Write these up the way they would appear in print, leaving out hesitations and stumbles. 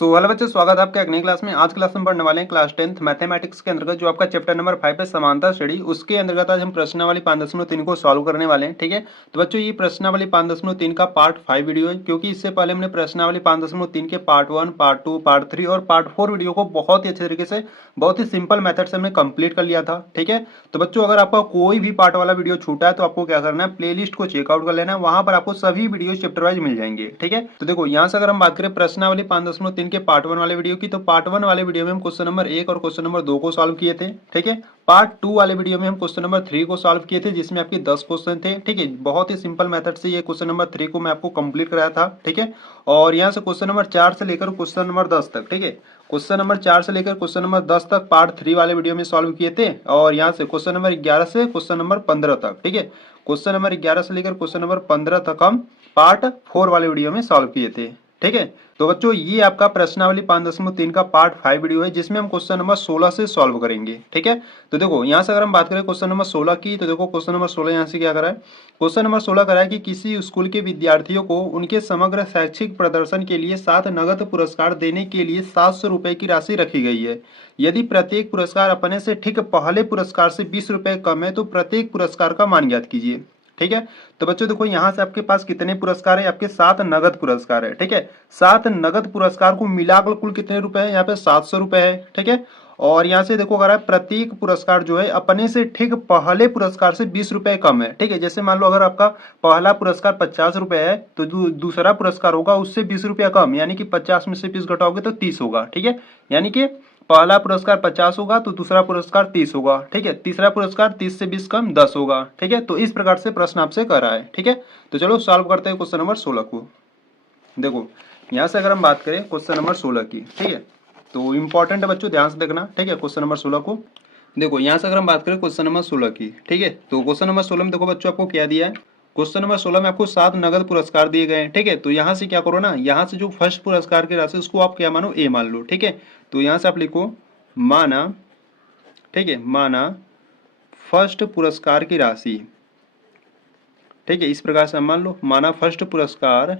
Hello बच्चों, स्वागत है आपके अगली क्लास में। आज क्लास में पढ़ने वाले हैं क्लास 10th मैथमेटिक्स के अंतर्गत जो आपका चैप्टर नंबर 5 है समानता श्रेणी, उसके अंतर्गत आज हम प्रश्नावली 5.3 को सॉल्व करने वाले हैं। ठीक है, तो बच्चों ये प्रश्नावली 5.3 का पार्ट 5 वीडियो है, क्योंकि इससे पहले हमने प्रश्नावली 5.3 के पार्ट 1, पार्ट 2, पार्ट 3 और पार्ट 4 वीडियो को बहुत ही अच्छे तरीके से, बहुत ही सिंपल मेथड से हमने कंप्लीट कर लिया था। ठीक है, तो बच्चों अगर आपका कोई भी पार्ट वाला वीडियो छूटा है तो आपको क्या करना है, प्लेलिस्ट को चेकआउट कर लेना है, वहां पर आपको सभी वीडियो चैप्टर वाइज मिल जाएंगे। ठीक है, तो देखो यहाँ से अगर हम बात करें प्रश्नावली 5.3 के पार्ट 1 वाले वीडियो की, तो पार्ट 1 वाले वीडियो में हम क्वेश्चन नंबर 1 और क्वेश्चन नंबर 2 को सॉल्व किए थे। ठीक है, पार्ट 2 वाले वीडियो में हम क्वेश्चन नंबर 3 को सॉल्व किए थे, जिसमें आपके 10 क्वेश्चन थे। ठीक है, बहुत ही सिंपल मेथड से ये क्वेश्चन नंबर 3 को मैं आपको कंप्लीट कराया था। ठीक है, और यहाँ से क्वेश्चन नंबर 4 से लेकर क्वेश्चन नंबर 10 तक, ठीक है, क्वेश्चन नंबर 4 से लेकर क्वेश्चन नंबर 10 तक पार्ट 3 वाले वीडियो में सॉल्व किए थे। और यहाँ से क्वेश्चन नंबर 11 से क्वेश्चन नंबर 15 तक, ठीक है, क्वेश्चन नंबर 11 से लेकर क्वेश्चन नंबर 15 तक हम पार्ट 4 वाले वीडियो में सॉल्व किए थे। ठीक है, तो बच्चों ये आपका प्रश्नावली 5.3 का पार्ट 5 वीडियो है, जिसमें हम क्वेश्चन नंबर 16 से सॉल्व करेंगे। ठीक है, तो देखो यहाँ से अगर हम बात करें क्वेश्चन नंबर 16 की, तो देखो क्वेश्चन नंबर 16 यहाँ से क्या करा है, क्वेश्चन नंबर 16 करा है कि किसी स्कूल के विद्यार्थियों को उनके समग्र शैक्षिक प्रदर्शन के लिए 7 नगद पुरस्कार देने के लिए 700 रुपए की राशि रखी गई है। यदि प्रत्येक पुरस्कार अपने से ठीक पहले पुरस्कार से 20 रुपए कम है तो प्रत्येक पुरस्कार का मान ज्ञात कीजिए। ठीक है, तो बच्चों देखो यहाँ से आपके पास कितने पुरस्कार है, आपके 7 नगद पुरस्कार है। ठीक है, 7 नगद पुरस्कार को मिलाकर कुल कितने रुपए है, यहाँ पे 700 रुपए है। ठीक है, और यहाँ से देखो अगर प्रत्येक पुरस्कार जो है अपने से ठीक पहले पुरस्कार से 20 रुपए कम है। ठीक है, जैसे मान लो अगर आपका पहला पुरस्कार 50 रुपए है तो दूसरा पुरस्कार होगा उससे 20 रुपया कम, यानी कि 50 में से 20 घटाओगे तो 30 होगा। ठीक है, यानी कि पहला पुरस्कार 50 होगा तो दूसरा पुरस्कार 30 होगा। ठीक है, तीसरा पुरस्कार 30 से 20 कम 10 होगा। ठीक है, तो इस प्रकार से प्रश्न आपसे कर रहा है। ठीक है, तो चलो सॉल्व करते हैं क्वेश्चन नंबर 16 को। देखो यहाँ से अगर हम बात करें क्वेश्चन नंबर 16 की, ठीक है, तो इंपॉर्टेंट है बच्चों, ध्यान से देखना। ठीक है, क्वेश्चन नंबर 16 को देखो यहाँ से अगर हम बात करें क्वेश्चन नंबर 16 की, ठीक है, तो क्वेश्चन नंबर 16 में देखो बच्चों आपको क्या दिया है, क्वेश्चन नंबर 16 में आपको 7 नगद पुरस्कार दिए गए हैं। ठीक है, तो यहाँ से क्या करो ना, यहाँ से जो फर्स्ट पुरस्कार की राशि उसको आप क्या मानो, ए मान लो। ठीक है, तो यहाँ से आप लिखो माना, ठीक है, माना फर्स्ट पुरस्कार की राशि। ठीक है, इस प्रकार से मान लो माना फर्स्ट पुरस्कार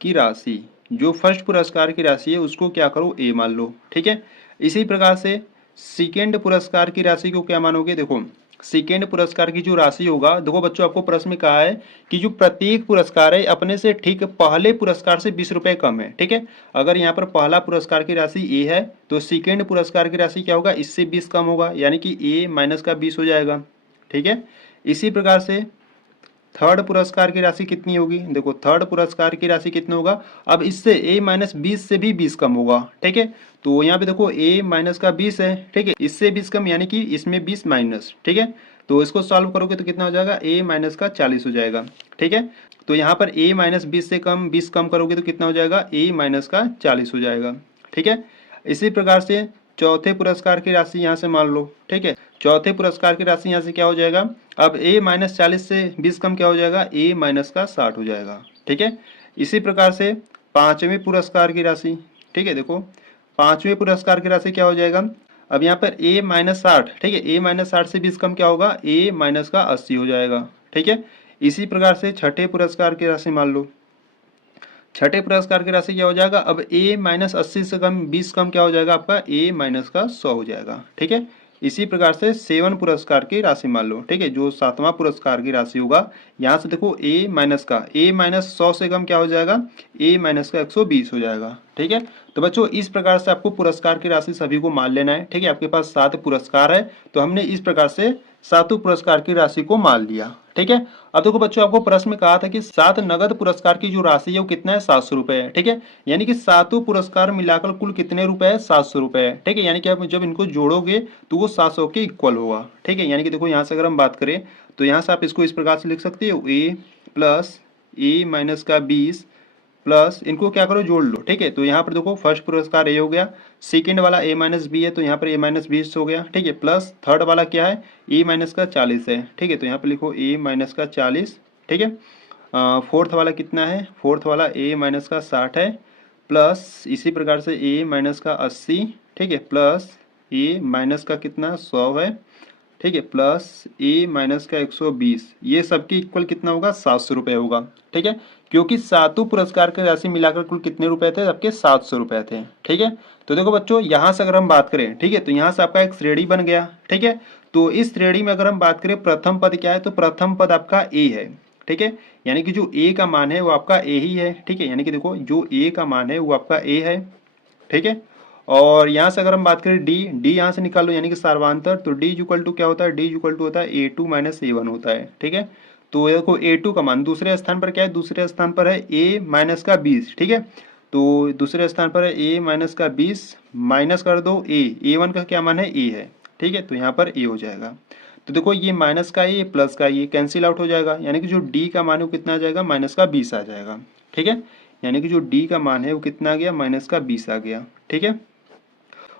की राशि, जो फर्स्ट पुरस्कार की राशि है उसको क्या करो, ए मान लो। ठीक है, इसी प्रकार से सेकेंड पुरस्कार की राशि को क्या मानोगे, देखो सेकेंड पुरस्कार की जो राशि होगा, देखो बच्चों आपको प्रश्न में कहा है कि जो प्रत्येक पुरस्कार है अपने से ठीक पहले पुरस्कार से 20 रुपए कम है। ठीक है, अगर यहाँ पर पहला पुरस्कार की राशि ए है तो सेकेंड पुरस्कार की राशि क्या होगा, इससे 20 कम होगा, यानी कि ए माइनस का 20 हो जाएगा। ठीक है, इसी प्रकार से थर्ड पुरस्कार की राशि कितनी होगी, देखो थर्ड पुरस्कार की राशि कितना होगा, अब इससे a माइनस 20 से भी 20 कम होगा। ठीक है, तो यहाँ पे देखो a माइनस का 20 है। ठीक है, इससे 20 कम यानी कि इसमें 20 माइनस। ठीक है, तो इसको सॉल्व करोगे तो कितना हो जाएगा, a माइनस का 40 हो जाएगा। ठीक है, तो यहाँ पर a माइनस 20 से कम 20 कम करोगे तो कितना हो जाएगा, a माइनस का 40 हो जाएगा। ठीक है, इसी प्रकार से चौथे पुरस्कार की राशि यहाँ से मान लो। ठीक है, चौथे पुरस्कार की राशि यहाँ से क्या हो जाएगा, अब a माइनस 40 से 20 कम क्या हो जाएगा, a माइनस का 60 हो जाएगा। ठीक है, इसी प्रकार से पांचवें पुरस्कार की राशि, ठीक है, देखो पांचवें पुरस्कार की राशि क्या हो जाएगा, अब यहाँ पर a माइनस 60, ठीक है, a माइनस 60 से 20 कम क्या होगा, a माइनस का 80 हो जाएगा। ठीक है, इसी प्रकार से छठे पुरस्कार की राशि मान लो, छठे पुरस्कार की राशि क्या हो जाएगा, अब a माइनस 80 से कम 20 कम क्या हो जाएगा आपका, a माइनस का 100 हो जाएगा। ठीक है, इसी प्रकार से सेवन पुरस्कार की राशि मान लो। ठीक है, जो सातवां पुरस्कार की राशि होगा, यहाँ से देखो a माइनस का, a माइनस 100 से कम क्या हो जाएगा, a माइनस का 120 हो जाएगा। ठीक है, तो बच्चों इस प्रकार से आपको पुरस्कार की राशि सभी को मान लेना है। ठीक है, आपके पास 7 पुरस्कार है तो हमने इस प्रकार से 7 पुरस्कार की राशि को मान लिया। ठीक है, अब देखो बच्चों आपको प्रश्न में कहा था कि 7 नगद पुरस्कार की जो राशि है वो कितना है, 700 रुपए है। ठीक है, यानी कि 7 पुरस्कार मिलाकर कुल कितने रुपए है, 700 रुपए है। ठीक है, यानी कि आप जब इनको जोड़ोगे तो वो 700 के इक्वल होगा। ठीक है, यानी कि देखो यहाँ से अगर हम बात करें तो यहाँ से आप इसको इस प्रकार से लिख सकते हो, a प्लस a माइनस का 20 प्लस इनको क्या करो, जोड़ लो। ठीक है, तो यहाँ पर देखो फर्स्ट पुरस्कार ए हो गया, सेकंड वाला ए माइनस बी है तो यहाँ पर ए माइनस 20 हो गया। ठीक है, प्लस थर्ड वाला क्या है, ए माइनस का 40 है। ठीक है, तो यहाँ पर लिखो ए माइनस का 40। ठीक है, फोर्थ वाला कितना है, फोर्थ वाला ए माइनस का 60 है, प्लस इसी प्रकार से ए माइनस का 80। ठीक है, प्लस ए माइनस का कितना 100 है, ठीक है, प्लस ए माइनस का 120, ये सबके इक्वल कितना होगा, 700 रुपये होगा। ठीक है, क्योंकि सातों पुरस्कार की राशि मिलाकर कुल कितने रुपए थे, सबके 700 रुपये थे। ठीक है, तो देखो बच्चों यहाँ से अगर हम बात करें, ठीक है, तो यहाँ से आपका एक श्रेणी बन गया। ठीक है, तो इस श्रेणी में अगर हम बात करें प्रथम पद क्या है, तो प्रथम पद आपका ए है। ठीक है, यानी कि जो ए का मान है वो आपका ए ही है। ठीक है, यानी कि देखो जो ए का मान है वो आपका ए है। ठीक है, और यहाँ से अगर हम बात करें डी यहाँ से निकाल लो, यानी कि सार्वंतर, तो डी इक्वल टू क्या होता है, डी इक्वल टू होता है A2 माइनस A1 होता है। ठीक है, तो देखो A2 का मान दूसरे स्थान पर क्या है, दूसरे स्थान पर है A माइनस का 20। ठीक है, तो दूसरे स्थान पर है A माइनस का 20, माइनस कर दो A1 का क्या मान है, A है। ठीक है, तो यहाँ पर A हो जाएगा। तो देखो ये माइनस का ए प्लस का ये कैंसिल आउट हो जाएगा, यानी कि जो डी का मान है वो कितना आ जाएगा, माइनस का 20 आ जाएगा। ठीक है, यानी कि जो डी का मान है वो कितना आ गया, माइनस का 20 आ गया। ठीक है,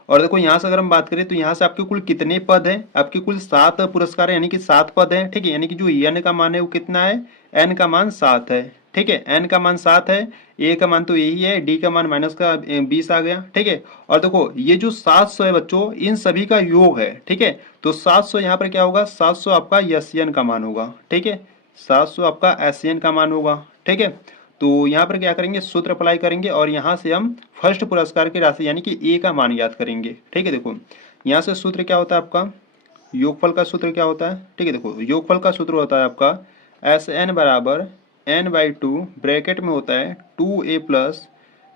और देखो यहाँ से अगर हम बात करें तो यहाँ से आपके कुल कितने पद हैं, आपके कुल 7 पुरस्कार है, यानी कि 7 पद हैं। ठीक है, यानी कि जो एन का मान है वो कितना है, एन का मान 7 है। ठीक है, एन का मान 7 है, ए का मान तो यही है, डी का मान माइनस का 20 आ गया। ठीक है, और देखो ये जो 700 है बच्चों, इन सभी का योग है। ठीक है, तो 700 यहाँ पर क्या होगा, 700 आपका एसएन का मान होगा। ठीक है, 700 आपका एसएन का मान होगा। ठीक है, तो यहाँ पर क्या करेंगे, सूत्र अप्लाई करेंगे और यहाँ से हम फर्स्ट पुरस्कार की राशि यानी कि ए का मान याद करेंगे। ठीक है, देखो यहाँ से सूत्र क्या होता है आपका, योगफल का सूत्र क्या होता है। ठीक है, देखो योगफल का सूत्र होता है आपका एस एन बराबर n/2 ब्रैकेट में होता है 2a plus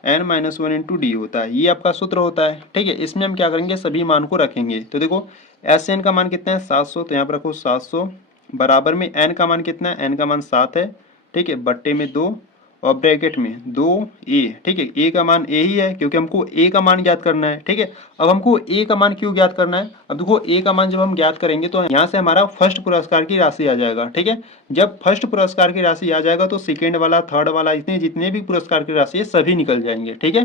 n-1 into D होता है, ये आपका सूत्र होता है। ठीक है, इसमें हम क्या करेंगे, सभी मान को रखेंगे। तो देखो एस एन का मान कितना है, 700, तो यहाँ पर रखो 700 बराबर में एन का मान कितना है, एन का मान 7 है। ठीक है, बट्टे में 2 और ब्रैकेट में 2a। ठीक है, ए का मान ए ही है क्योंकि हमको ए का मान ज्ञात करना है। ठीक है, अब हमको ए का मान क्यों ज्ञात करना है, अब देखो ए का मान जब हम ज्ञात करेंगे तो यहाँ से हमारा फर्स्ट पुरस्कार की राशि आ जाएगा। ठीक है, जब फर्स्ट पुरस्कार की राशि आ जाएगा तो सेकेंड वाला, थर्ड वाला, इतने जितने भी पुरस्कार की राशि है सभी निकल जाएंगे। ठीक है,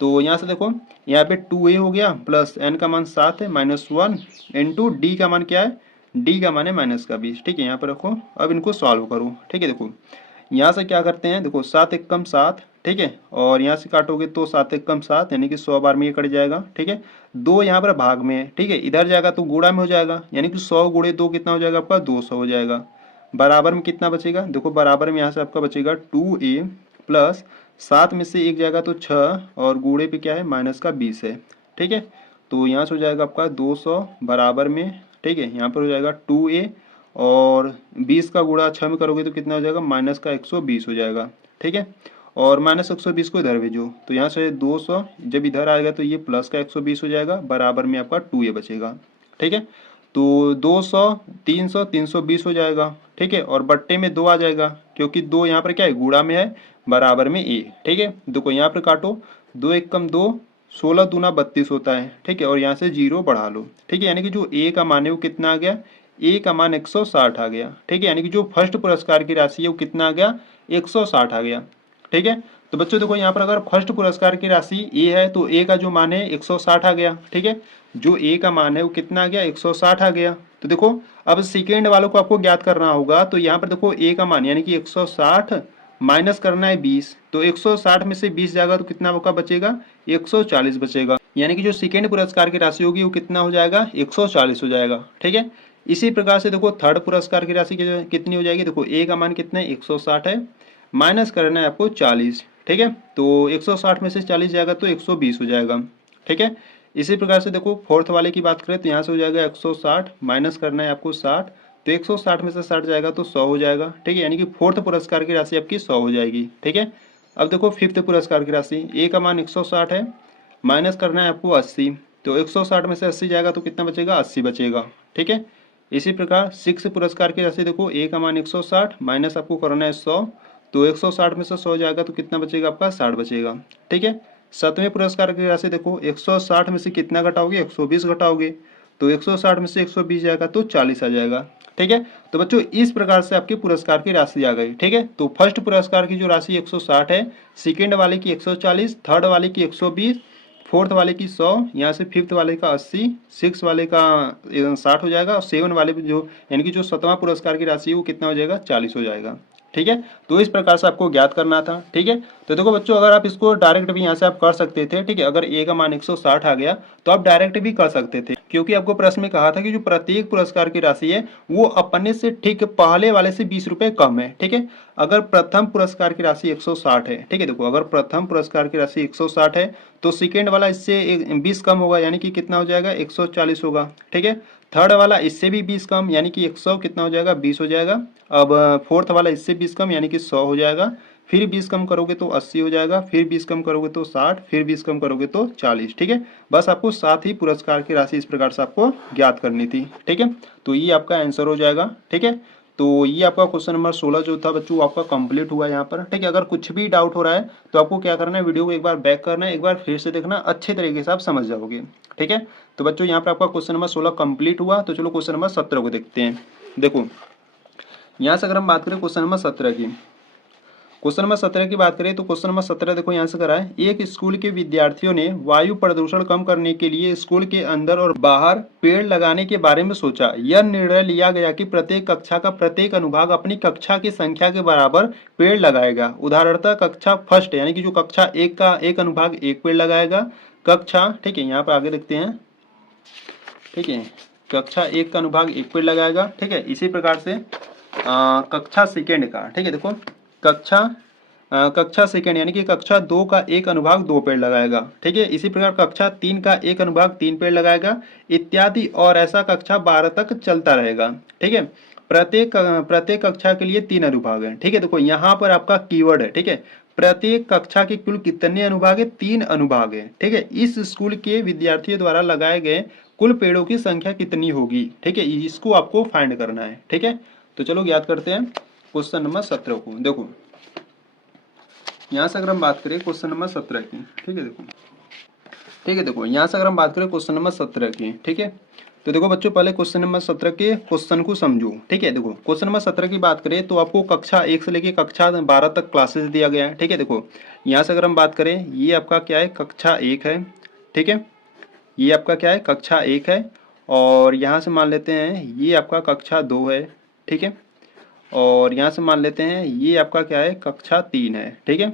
तो यहाँ से देखो यहाँ पे 2a हो गया प्लस एन का मान 7 है -1 इंटू डी का मान क्या है, डी का मान है माइनस का 20। ठीक है, यहाँ पर रखो, अब इनको सॉल्व करो। ठीक है, देखो यहाँ से क्या करते हैं, देखो 7 एकम 7। ठीक है, और यहाँ से काटोगे तो 7 एकम 7, यानी कि 100 बार में ये कट जाएगा। ठीक है, 2 यहाँ पर भाग में है। ठीक है, इधर जाएगा तो गुणा में हो जाएगा, यानी कि 100 गुणे 2 कितना हो जाएगा आपका, 200 हो जाएगा। बराबर में कितना बचेगा, देखो बराबर में यहाँ से आपका बचेगा 2a प्लस 7 में से 1 जाएगा तो 6 और गुणे पे क्या है, माइनस का 20 है। ठीक है, तो यहाँ से हो जाएगा आपका 200 बराबर में। ठीक है, यहाँ पर हो जाएगा 2a और 20 का गुणा 6 में करोगे तो कितना हो जाएगा, माइनस का 120 हो जाएगा। ठीक है, और माइनस 120 को इधर भेजो तो यहाँ से 200 जब इधर आएगा तो ये प्लस का 120 हो जाएगा, बराबर में आपका 2a बचेगा। ठीक है, तो 200 300 320 हो जाएगा। ठीक है, और बट्टे में 2 आ जाएगा क्योंकि 2 यहाँ पर क्या है, गुणा में है, बराबर में a। ठीक है, देखो यहाँ पर काटो, 2 एकम 2, 16 दूना 32 होता है। ठीक है, और यहाँ से 0 बढ़ा लो। ठीक है, यानी कि जो a का मान है वो कितना आ गया, ए का मान 160 आ गया। ठीक है, यानी कि जो फर्स्ट पुरस्कार की राशि है वो कितना आ गया, 160 आ गया। ठीक है, तो बच्चों देखो यहाँ पर अगर फर्स्ट पुरस्कार की राशि ए है तो ए का जो मान है 160 आ गया। ठीक है, जो ए का मान है वो कितना आ गया, 160 आ गया। तो देखो अब सेकेंड वालों को आपको ज्ञात करना होगा, तो यहाँ पर देखो ए का मान यानी कि 160 माइनस करना है 20, तो 160 में से 20 जाएगा तो कितना आपका बचेगा, 140 बचेगा। यानी कि जो सेकेंड पुरस्कार की राशि होगी वो कितना हो जाएगा, 140 हो जाएगा। ठीक है, इसी प्रकार से देखो थर्ड पुरस्कार की राशि कितनी हो जाएगी, देखो ए का मान कितना है, 160 है, माइनस करना है आपको 40। ठीक है, तो 160 में से 40 जाएगा तो 120 हो जाएगा। ठीक है, इसी प्रकार से देखो फोर्थ वाले की बात करें तो यहाँ से हो जाएगा 160, माइनस करना है आपको 60, तो 160 में से 60 जाएगा तो 100 हो जाएगा। ठीक है, यानी कि फोर्थ पुरस्कार की राशि आपकी 100 हो जाएगी। ठीक है, अब देखो फिफ्थ पुरस्कार की राशि, ए का मान 160 है, माइनस करना है आपको 80, तो 160 में से 80 जाएगा तो कितना बचेगा, 80 बचेगा। ठीक है, इसी प्रकार सिक्स पुरस्कार की राशि देखो, ए का मान 160 माइनस आपको करना है 100, तो 160 में से 100 जाएगा तो कितना बचेगा आपका, 60 बचेगा। ठीक है, सातवें पुरस्कार की राशि देखो, 160 में से कितना घटाओगे, 120 घटाओगे, तो 160 में से 120 जाएगा तो 40 आ जाएगा। ठीक है, तो बच्चों इस प्रकार से आपके पुरस्कार की राशि आ गई। ठीक है, तो फर्स्ट पुरस्कार की जो राशि 160 है, सेकेंड वाले की 140, थर्ड वाले की 120, फोर्थ वाले की 100, यहाँ से फिफ्थ वाले का 80, सिक्स वाले का 60 हो जाएगा, और सेवन वाले जो यानी कि जो सातवां पुरस्कार की राशि है वो कितना हो जाएगा, 40 हो जाएगा। ठीक है, तो इस प्रकार से आपको ज्ञात करना था। ठीक है, तो देखो बच्चों अगर आप इसको डायरेक्ट भी यहाँ से आप कर सकते थे। ठीक है, अगर ए का मान 160 आ गया तो आप डायरेक्ट भी कर सकते थे। क्योंकि आपको प्रश्न में कहा था कि जो प्रत्येक पुरस्कार की राशि है वो अपने से ठीक पहले वाले से 20 रुपए कम है। ठीक है, अगर प्रथम पुरस्कार की राशि 160 है, ठीक है, देखो अगर प्रथम पुरस्कार की राशि 160 है तो सेकेंड वाला इससे 20 कम होगा, यानी कि कितना हो जाएगा 140 होगा। ठीक है, थर्ड वाला इससे भी 20 कम, यानी कि 100 कितना हो जाएगा 20 हो जाएगा। अब फोर्थ वाला इससे 20 कम, यानी कि 100 हो जाएगा। फिर 20 कम करोगे तो 80 हो जाएगा, फिर 20 कम करोगे तो 60, फिर 20 कम करोगे तो 40। ठीक है, बस आपको 7 ही पुरस्कार की राशि इस प्रकार से आपको ज्ञात करनी थी। ठीक है, तो ये आपका आंसर हो जाएगा। ठीक है, तो ये आपका क्वेश्चन नंबर 16 जो था बच्चों आपका कंप्लीट हुआ यहाँ पर। ठीक है, अगर कुछ भी डाउट हो रहा है तो आपको क्या करना है, वीडियो को एक बार बैक करना है, एक बार फिर से देखना, अच्छे तरीके से आप समझ जाओगे। ठीक है, तो बच्चों यहाँ पर आपका क्वेश्चन नंबर 16 कंप्लीट हुआ। तो चलो क्वेश्चन नंबर 17 को देखते हैं। देखो यहाँ से अगर हम बात करें क्वेश्चन नंबर 17 की, क्वेश्चन नंबर 17 की बात करें तो क्वेश्चन नंबर 17 देखो यहाँ से करा है, एक स्कूल के विद्यार्थियों ने वायु प्रदूषण कम करने के लिए स्कूल के अंदर और बाहर पेड़ लगाने के बारे में सोचा। यह निर्णय लिया गया कि प्रत्येक कक्षा का प्रत्येक अनुभाग अपनी कक्षा की संख्या के बराबर पेड़ लगाएगा। उदाहरणतः कक्षा फर्स्ट यानी कि जो कक्षा एक का एक अनुभाग एक पेड़ लगाएगा। कक्षा, ठीक है, यहाँ पर आगे देखते हैं। ठीक है, कक्षा एक का अनुभाग एक पेड़ लगाएगा। ठीक है, इसी प्रकार से कक्षा सेकेंड का, ठीक है, देखो कक्षा सेकेंड यानी कि कक्षा दो का एक अनुभाग दो पेड़ लगाएगा। ठीक है, इसी प्रकार कक्षा तीन का एक अनुभाग तीन पेड़ लगाएगा, इत्यादि, और ऐसा कक्षा 12 तक चलता रहेगा। ठीक है, प्रत्येक कक्षा के लिए 3 अनुभाग है। ठीक है, देखो यहाँ पर आपका कीवर्ड है। ठीक है, प्रत्येक कक्षा के कुल कितने अनुभाग है, 3 अनुभाग है। ठीक है, इस स्कूल के विद्यार्थियों द्वारा लगाए गए कुल पेड़ों की संख्या कितनी होगी। ठीक है, इसको आपको फाइंड करना है। ठीक है, तो चलो याद करते हैं क्वेश्चन नंबर 17 को। देखो यहाँ से अगर हम बात करें क्वेश्चन नंबर 17 की, ठीक है, देखो यहाँ से अगर हम बात करें क्वेश्चन नंबर 17 की, ठीक है, तो देखो बच्चों पहले क्वेश्चन नंबर 17 के क्वेश्चन को समझो। ठीक है, देखो क्वेश्चन नंबर 17 की बात करें तो आपको कक्षा 1 से लेकर कक्षा 12 तक क्लासेस दिया गया है। ठीक है, देखो यहाँ से अगर हम बात करें, ये आपका क्या है, कक्षा 1 है। ठीक है, ये आपका क्या है, कक्षा 1 है। और यहाँ से मान लेते हैं ये आपका कक्षा 2 है। ठीक है, और यहाँ से मान लेते हैं ये आपका क्या है, कक्षा 3 है। ठीक है,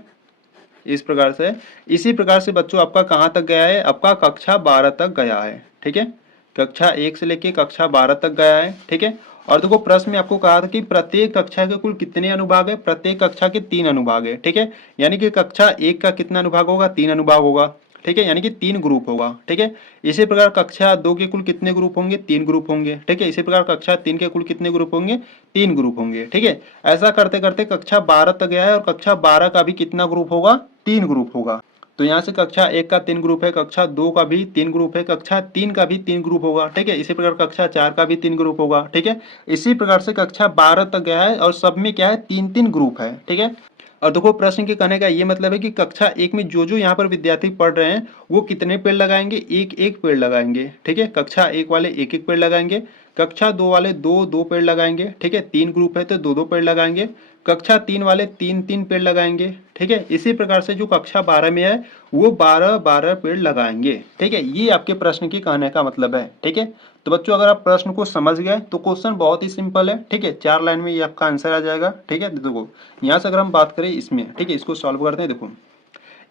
इस प्रकार से, इसी प्रकार से बच्चों आपका कहाँ तक गया है, आपका कक्षा 12 तक गया है। ठीक है, कक्षा 1 से लेके कक्षा 12 तक गया है। ठीक है, और देखो प्रश्न में आपको कहा था कि प्रत्येक कक्षा के कुल कितने अनुभाग है, प्रत्येक कक्षा के 3 अनुभाग है। ठीक है, यानी कि कक्षा 1 का कितना अनुभाग होगा, 3 अनुभाग होगा। ठीक है, यानी कि 3 ग्रुप होगा। ठीक है, इसी प्रकार कक्षा 2 के कुल कितने ग्रुप होंगे, 3 ग्रुप होंगे। ठीक है, इसी प्रकार कक्षा 3 के कुल कितने ग्रुप होंगे, 3 ग्रुप होंगे। ठीक है, ऐसा करते करते कक्षा 12 तक गया है, और कक्षा 12 का भी कितना ग्रुप होगा, 3 ग्रुप होगा। तो यहाँ से कक्षा 1 का 3 ग्रुप है, कक्षा 2 का भी 3 ग्रुप है, कक्षा 3 का भी 3 ग्रुप होगा। ठीक है, इसी प्रकार कक्षा 4 का भी 3 ग्रुप होगा। ठीक है, इसी प्रकार से कक्षा 12 तक गया है, और सब में क्या है, 3-3 ग्रुप है। ठीक है, और देखो प्रश्न के कहने का ये मतलब है कि कक्षा 1 में जो जो यहाँ पर विद्यार्थी पढ़ रहे हैं वो कितने पेड़ लगाएंगे, एक एक पेड़ लगाएंगे। ठीक है, कक्षा 1 वाले एक एक पेड़ लगाएंगे, कक्षा 2 वाले दो दो पेड़ लगाएंगे। ठीक है, 3 ग्रुप है तो दो दो पेड़ लगाएंगे, कक्षा 3 वाले 3-3 पेड़ लगाएंगे। ठीक है, इसी प्रकार से जो कक्षा 12 में है वो 12-12 पेड़ लगाएंगे। ठीक है, ये आपके प्रश्न की कहने का मतलब है। ठीक है, तो बच्चों अगर आप प्रश्न को समझ गए तो क्वेश्चन बहुत ही सिंपल है। ठीक है, 4 लाइन में ये आपका आंसर आ जाएगा। ठीक है, देखो यहाँ से अगर हम बात करें इसमें, ठीक है, इसको सॉल्व करते हैं। देखो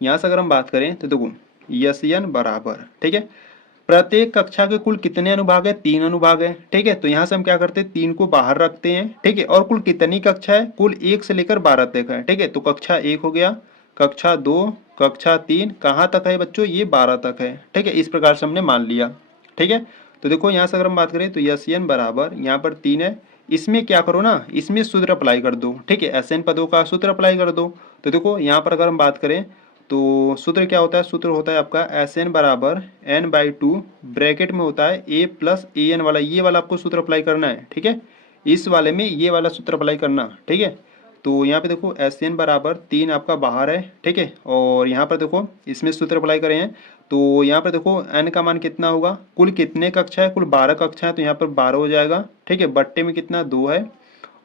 यहाँ से अगर हम बात करें तो देखो यन बराबर, ठीक है, प्रत्येक कक्षा के कुल कितने अनुभाग है, 3 अनुभाग है। ठीक है, तो यहाँ से हम क्या करते हैं, 3 को बाहर रखते हैं। ठीक है, और कुल कितनी कक्षा है, कुल 1 से लेकर 12 तक है। ठीक है, तो कक्षा 1 हो गया, कक्षा 2, कक्षा 3 कहाँ तक है बच्चों, ये 12 तक है। ठीक है, इस प्रकार से हमने मान लिया। ठीक है, तो देखो यहाँ से अगर हम बात करें तो एन बराबर यहाँ पर 3 है, इसमें क्या करो ना, इसमें सूत्र अप्लाई कर दो। ठीक है, एन पदों का सूत्र अप्लाई कर दो। तो देखो यहाँ पर अगर हम बात करें तो सूत्र क्या होता है, सूत्र होता है आपका एन बराबर n/2, ब्रैकेट में होता है a प्लस ए एन वाला, ये वाला आपको सूत्र अप्लाई करना है। ठीक है, इस वाले में ये वाला सूत्र अप्लाई करना। ठीक है, तो यहाँ पे देखो एन बराबर 3 आपका बाहर है। ठीक है, और यहाँ पर देखो इसमें सूत्र अप्लाई करें हैं तो यहाँ पर देखो n का मान कितना होगा, कुल कितने कक्षा है, कुल 12 कक्षा है, तो यहाँ पर 12 हो जाएगा। ठीक है, बट्टे में कितना 2 है,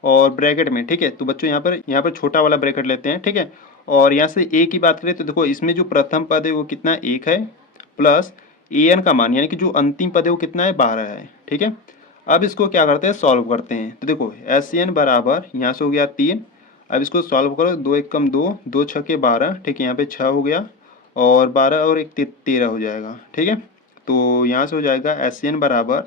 और ब्रैकेट में। ठीक है, तो बच्चों यहाँ पर छोटा वाला ब्रैकेट लेते हैं। ठीक है, और यहाँ से ए की बात करें तो देखो इसमें जो प्रथम पद है वो कितना 1 है, प्लस ए एन का मान यानी कि जो अंतिम पद है वो कितना है, 12 है। ठीक है, अब इसको क्या करते हैं, सॉल्व करते हैं। तो देखो एस एन बराबर यहाँ से हो गया 3, अब इसको सॉल्व करो, 2 1 कम 2, 2 6 के 12। ठीक है, यहाँ पे 6 हो गया, और 12 और 1 13 हो जाएगा। ठीक है, तो यहाँ से हो जाएगा SN बराबर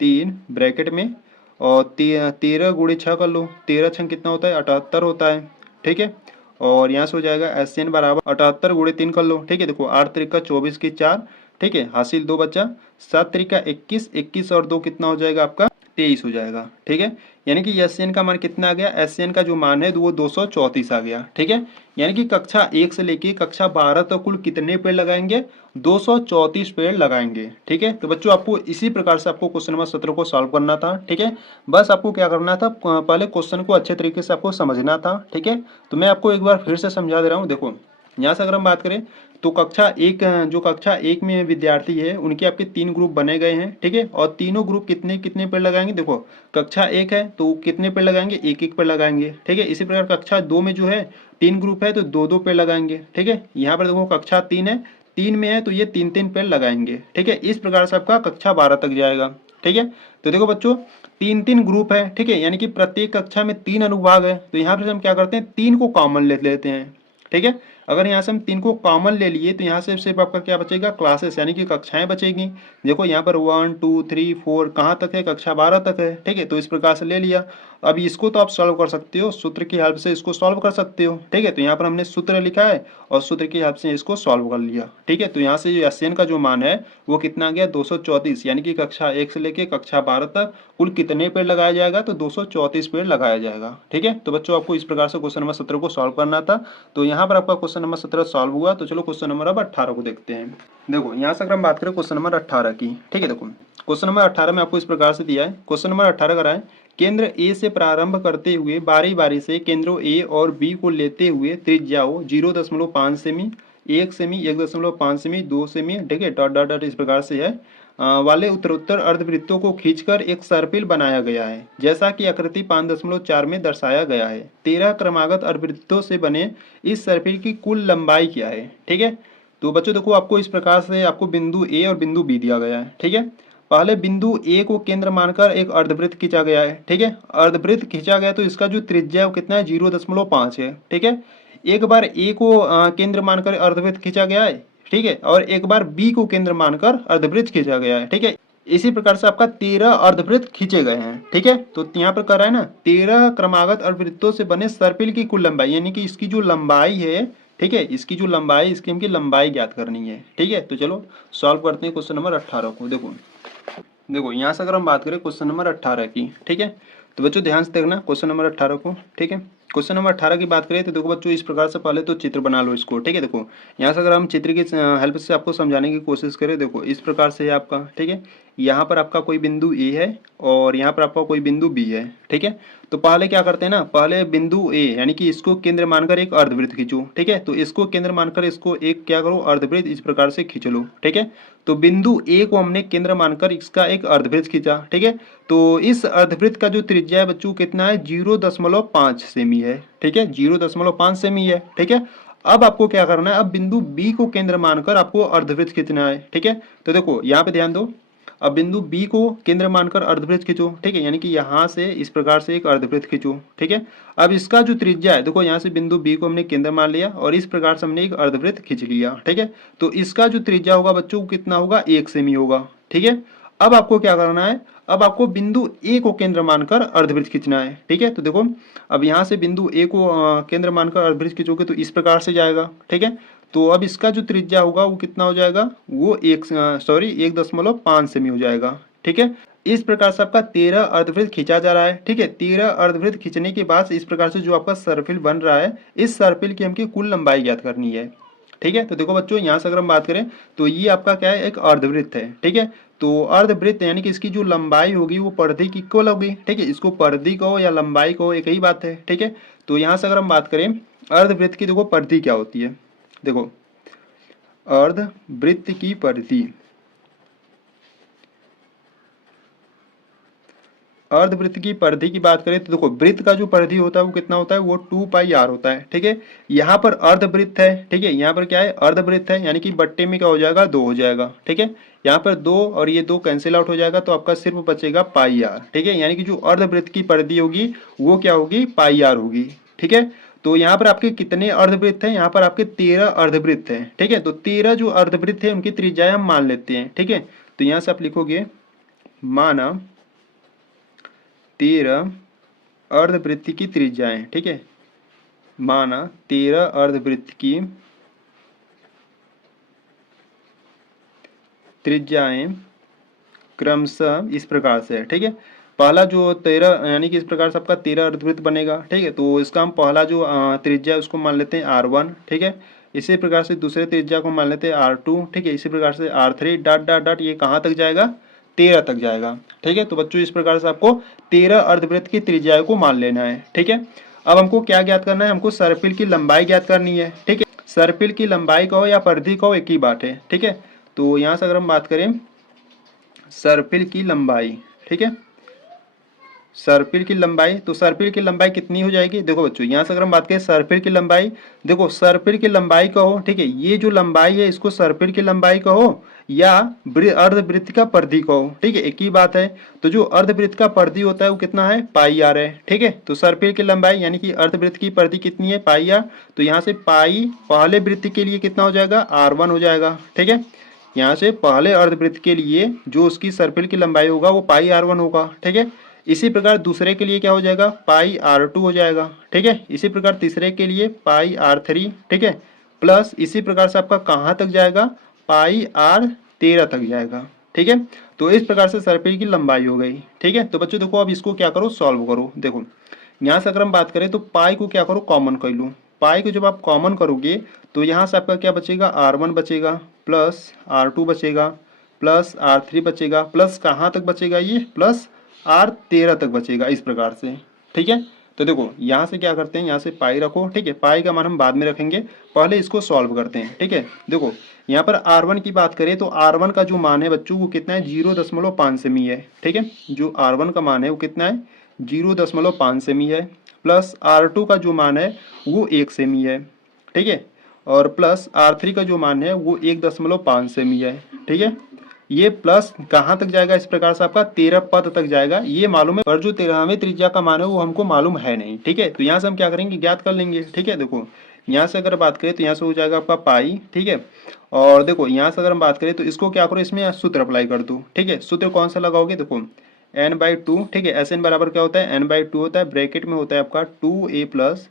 3 ब्रैकेट में और 13 गुणे 6 कर लो, 13 छंग कितना होता है 78 होता है, ठीक है। और यहाँ से हो जाएगा SN बराबर 78 गुणे 3 कर लो, ठीक है। देखो 8 त्रिका 24 की 4, ठीक है, हासिल 2 बचा, 7 त्रिका 21, 21 और 2 कितना हो जाएगा आपका 23 हो जाएगा, ठीक है। यानी कि SN का मान कितना आ गया, SN का जो मान है वो 234 आ गया, ठीक है। यानी कि कक्षा 1 से लेके कक्षा 12 तक कुल कितने पेड़ लगाएंगे, 234 पेड़ लगाएंगे, ठीक है। तो बच्चों आपको इसी प्रकार से आपको क्वेश्चन नंबर 17 को सॉल्व करना था, ठीक है। बस आपको क्या करना था, पहले क्वेश्चन को अच्छे तरीके से आपको समझना था, ठीक है। तो मैं आपको एक बार फिर से समझा दे रहा हूँ। देखो यहाँ से अगर हम बात करें तो कक्षा एक में विद्यार्थी है उनके आपके 3 ग्रुप बने गए हैं, ठीक है। और तीनों ग्रुप कितने कितने पेड़ लगाएंगे, देखो कक्षा 1 है तो कितने पेड़ लगाएंगे, एक एक पेड़ लगाएंगे, ठीक है। इसी प्रकार कक्षा 2 में जो है 3 ग्रुप है तो 2 पेड़ लगाएंगे, ठीक है। यहाँ पर देखो कक्षा 3 है, 3 में है तो ये 3 पेड़ लगाएंगे, ठीक है। इस प्रकार से आपका कक्षा 12 तक जाएगा, ठीक है। तो देखो बच्चों 3 ग्रुप है, ठीक है, यानी कि प्रत्येक कक्षा में 3 अनुभाग है। तो यहाँ पर हम क्या करते हैं 3 को कॉमन ले लेते हैं, ठीक है। अगर यहाँ से हम 3 को कॉमन ले लिए तो यहाँ से सिर्फ आपका क्या बचेगा, क्लासेस यानी कि कक्षाएं बचेगी। देखो यहाँ पर 1 2 3 4 कहाँ तक है, कक्षा 12 तक है, ठीक है। तो इस प्रकार से ले लिया। अब इसको तो आप सॉल्व कर सकते हो, सूत्र की हेल्प से इसको सॉल्व कर सकते हो, ठीक है। तो यहाँ पर हमने सूत्र लिखा है और सूत्र की हेल्प से इसको सॉल्व कर लिया, ठीक है। तो यहाँ से SN का जो मान है वो कितना आ गया 234, यानी कि कक्षा 1 से लेके कक्षा 12 तक कुल कितने पेड़ लगाया जाएगा, तो 234 पेड़ लगाया जाएगा, ठीक है। तो बच्चों आपको इस प्रकार से क्वेश्चन नंबर 17 को सॉल्व करना था। तो यहाँ पर आपका क्वेश्चन नंबर 17 सॉल्व हुआ। तो चलो क्वेश्चन नंबर अब 18 को देखते हैं। देखो यहाँ से अगर हम बात करें क्वेश्चन नंबर 18 की, ठीक है। देखो क्वेश्चन नंबर 18 में आपको इस प्रकार से दिया है। क्वेश्चन नंबर 18 का है केंद्र A से प्रारंभ करते हुए बारी बारी से केंद्रों A और B को लेते हुए त्रिज्याओं 0.5 सेमी, 1 सेमी, 1.5 सेमी, 2 सेमी, ठीक है, डॉट डॉट डॉट इस प्रकार से है वाले उत्तरोत्तर अर्धवृत्तों को खींचकर एक सर्पिल बनाया गया है, जैसा कि आकृति 5.4 में दर्शाया गया है। 13 क्रमागत अर्धवृत्तों से बने इस सर्पिल की कुल लंबाई क्या है, ठीक है। तो बच्चों देखो आपको इस प्रकार से आपको बिंदु A और बिंदु B दिया गया है, ठीक है। पहले बिंदु A को केंद्र मानकर एक अर्धवृत्त खींचा गया है, ठीक है। अर्धवृत्त खींचा गया तो इसका जो त्रिज्या है वो कितना है 0.5 है, ठीक है। एक बार A को केंद्र मानकर अर्धवृत्त खींचा गया है, ठीक है, और एक बार B को केंद्र मानकर अर्धवृत्त खींचा गया है, ठीक है। इसी प्रकार से आपका 13 अर्धवृत्त खींचे गए हैं, ठीक है। तो यहाँ पर कर रहा है ना 13 क्रमागत अर्धवृत्तों से बने सर्पिल की कुल लंबाई, यानी कि इसकी जो लंबाई है, ठीक है, इसकी जो लंबाई इसकी हमकी लंबाई ज्ञात करनी है, ठीक है। तो चलो सॉल्व करते हैं क्वेश्चन नंबर 18 को। देखो यहाँ से अगर हम बात करें क्वेश्चन नंबर 18 की, ठीक है। तो बच्चों ध्यान से देखना क्वेश्चन नंबर 18 को, ठीक है। क्वेश्चन नंबर 18 की बात करें तो देखो बच्चों इस प्रकार से पहले तो चित्र बना लो इसको, ठीक है। देखो यहाँ से अगर हम चित्र की हेल्प से आपको समझाने की कोशिश करें, देखो इस प्रकार से है आपका, ठीक है। यहाँ पर आपका कोई बिंदु A है और यहाँ पर आपका कोई बिंदु B है, ठीक है। तो पहले क्या करते हैं ना, पहले बिंदु A यानी कि इसको केंद्र मानकर एक अर्धवृत्त खींचो, ठीक है। तो इसको केंद्र मानकर इसको एक क्या करो अर्धवृत्त इस प्रकार से खींच लो, ठीक है। तो बिंदु A को हमने केंद्र मानकर इसका एक अर्धवृत्त खींचा, ठीक है। तो इस अर्धवृत्त का जो त्रिज्या है बच्चों कितना है 0.5 सेमी है, ठीक है, 0.5 सेमी है, ठीक है। अब आपको क्या करना है, अब बिंदु B को केंद्र मानकर आपको अर्धवृत्त खींचना है, ठीक है। तो देखो यहाँ पे ध्यान दो, अब बिंदु B को केंद्र मानकर अर्धवृत्त खींचो, ठीक है, यानी कि यहाँ से इस प्रकार से एक अर्धवृत्त खींचो, ठीक है। अब इसका जो त्रिज्या है, देखो यहाँ से बिंदु B को हमने केंद्र मान लिया और इस प्रकार से हमने एक अर्धवृत्त खींच लिया, ठीक है। तो इसका जो त्रिज्या होगा बच्चों कितना होगा 1 सेमी होगा, ठीक है। अब आपको क्या करना है, अब आपको बिंदु A को केंद्र मानकर अर्धवृत्त खींचना है, ठीक है। तो देखो अब यहाँ से बिंदु A को केंद्र मानकर अर्धवृत्त खींचोगे तो इस प्रकार से जाएगा, ठीक है। तो अब इसका जो त्रिज्या होगा वो कितना हो जाएगा, वो 1.5 सेमी हो जाएगा, ठीक है। इस प्रकार से आपका 13 अर्धवृत्त खींचा जा रहा है, ठीक है। 13 अर्धवृत्त खींचने के बाद इस प्रकार से जो आपका सर्पिल बन रहा है, इस सर्पिल की हमकी कुल लंबाई ज्ञात करनी है, ठीक है। तो देखो बच्चों यहाँ से अगर हम बात करें तो ये आपका क्या है, एक अर्धवृत्त है, ठीक है। तो अर्धवृत्त यानी कि इसकी जो लंबाई होगी वो परिधि की इक्वल होगी, ठीक है। इसको परिधि कहो या लंबाई कहो एक ही बात है, ठीक है। तो यहाँ से अगर हम बात करें अर्धवृत्त की, देखो परिधि क्या होती है, देखो अर्धवृत्त की परिधि, अर्धवृत्त की परिधि की बात करें तो देखो वृत्त का जो परिधि होता है वो कितना होता है, वो 2πr होता है, ठीक है। यहाँ पर अर्धवृत्त है, ठीक है, यहाँ पर क्या है अर्धवृत्त है, यानी कि बट्टे में क्या हो जाएगा 2 हो जाएगा, ठीक है। यहाँ पर 2 और ये 2 कैंसिल आउट हो जाएगा तो आपका सिर्फ बचेगा πr, ठीक है। यानी कि जो अर्धवृत्त की परिधि होगी वो क्या होगी πr होगी, ठीक है। तो यहाँ पर आपके कितने अर्धवृत्त हैं, यहाँ पर आपके 13 अर्धवृत्त हैं, ठीक है। तो 13 जो अर्धवृत्त है उनकी त्रिज्याएं हम मान लेते हैं, ठीक है। तो यहाँ से आप लिखोगे माना 13 अर्धवृत्त की त्रिज्याएं, ठीक है। माना 13 अर्धवृत्त की त्रिज्याएं क्रमशः इस प्रकार से है, ठीक है। पहला जो 13 यानी कि इस प्रकार से आपका 13 अर्धवृत्त बनेगा, ठीक है। तो इसका हम पहला जो त्रिज्या है उसको मान लेते हैं R1, ठीक है। इसी प्रकार से दूसरे त्रिज्या को मान लेते हैं R2, ठीक है। इसी प्रकार से R3 डॉट डॉट डॉट ये कहाँ तक जाएगा, 13 तक जाएगा, ठीक है। तो बच्चों इस प्रकार से आपको 13 अर्धवृत्त की त्रिज्या को मान लेना है, ठीक है। अब हमको क्या ज्ञात करना है, हमको सर्पिल की लंबाई ज्ञात करनी है, ठीक है। सर्पिल की लंबाई कहो या परिधि कहो एक ही बात है, ठीक है। तो यहाँ से अगर हम बात करें सर्पिल की लंबाई, ठीक है, सर्पिल की लंबाई, तो सर्पिल की लंबाई कितनी हो जाएगी, देखो बच्चों यहाँ से अगर हम बात करें सर्पिल की लंबाई, देखो सर्पिल की लंबाई कहो, ठीक है। ये जो लंबाई है इसको सर्पिल की लंबाई कहो या अर्धवृत्त का परिधि कहो, ठीक है, एक ही बात है। तो जो अर्धवृत्त का परिधि होता है वो कितना है, पाई आर है, ठीक है। तो सर्पिल की लंबाई यानी कि अर्धवृत्त की परिधि कितनी है, पाई आर। तो यहाँ से पाई पहले वृत्त के लिए कितना हो जाएगा, R1 हो जाएगा, ठीक है। यहाँ से पहले अर्धवृत्त के लिए जो उसकी सर्पिल की लंबाई होगा वो पाई R1 होगा, ठीक है। इसी प्रकार दूसरे के लिए क्या हो जाएगा, पाई R2 हो जाएगा, ठीक है। इसी प्रकार तीसरे के लिए पाई R3, ठीक है। प्लस इसी प्रकार से आपका कहाँ तक जाएगा, पाई R13 तक जाएगा, ठीक है। तो इस प्रकार से सर्पिल की लंबाई हो गई, ठीक है। तो बच्चों देखो अब इसको क्या करो, सॉल्व करो। देखो यहाँ से अगर हम बात करें तो पाई को क्या करो, कॉमन कर लो। पाई को जब आप कॉमन करोगे तो यहाँ से आपका क्या बचेगा, R1 बचेगा, प्लस R2 बचेगा, प्लस R3 बचेगा, प्लस कहाँ तक बचेगा, ये प्लस R13 तक बचेगा, इस प्रकार से, ठीक है। तो देखो यहाँ से क्या करते हैं, यहाँ से पाई रखो, ठीक है। पाई का मान हम बाद में रखेंगे, पहले इसको सॉल्व करते हैं, ठीक है। देखो यहाँ पर R1 की बात करें तो R1 का जो मान है बच्चों वो कितना है, 0.5 सेमी है, ठीक है। जो R1 का मान है वो कितना है, 0.5 सेमी है। प्लस R2 का जो मान है वो 1 सेमी है, ठीक है। और प्लस R3 का जो मान है वो 1.5 सेमी है, ठीक है। ये प्लस कहाँ तक जाएगा, इस प्रकार से आपका 13 पद तक जाएगा, ये मालूम है। पर जो 13वें त्रिज्या का मान है वो हमको मालूम है नहीं, ठीक है। तो यहाँ से हम क्या करेंगे, ज्ञात कर लेंगे, ठीक है। देखो यहाँ से अगर बात करें तो यहाँ से हो जाएगा आपका पाई, ठीक है। और देखो यहाँ से अगर हम बात करें तो इसको क्या करो, इसमें सूत्र अप्लाई कर दो, ठीक है। सूत्र कौन सा लगाओगे, देखो n/2, ठीक है। SN बराबर क्या होता है, n/2 होता है, ब्रैकेट में होता है आपका 2a plus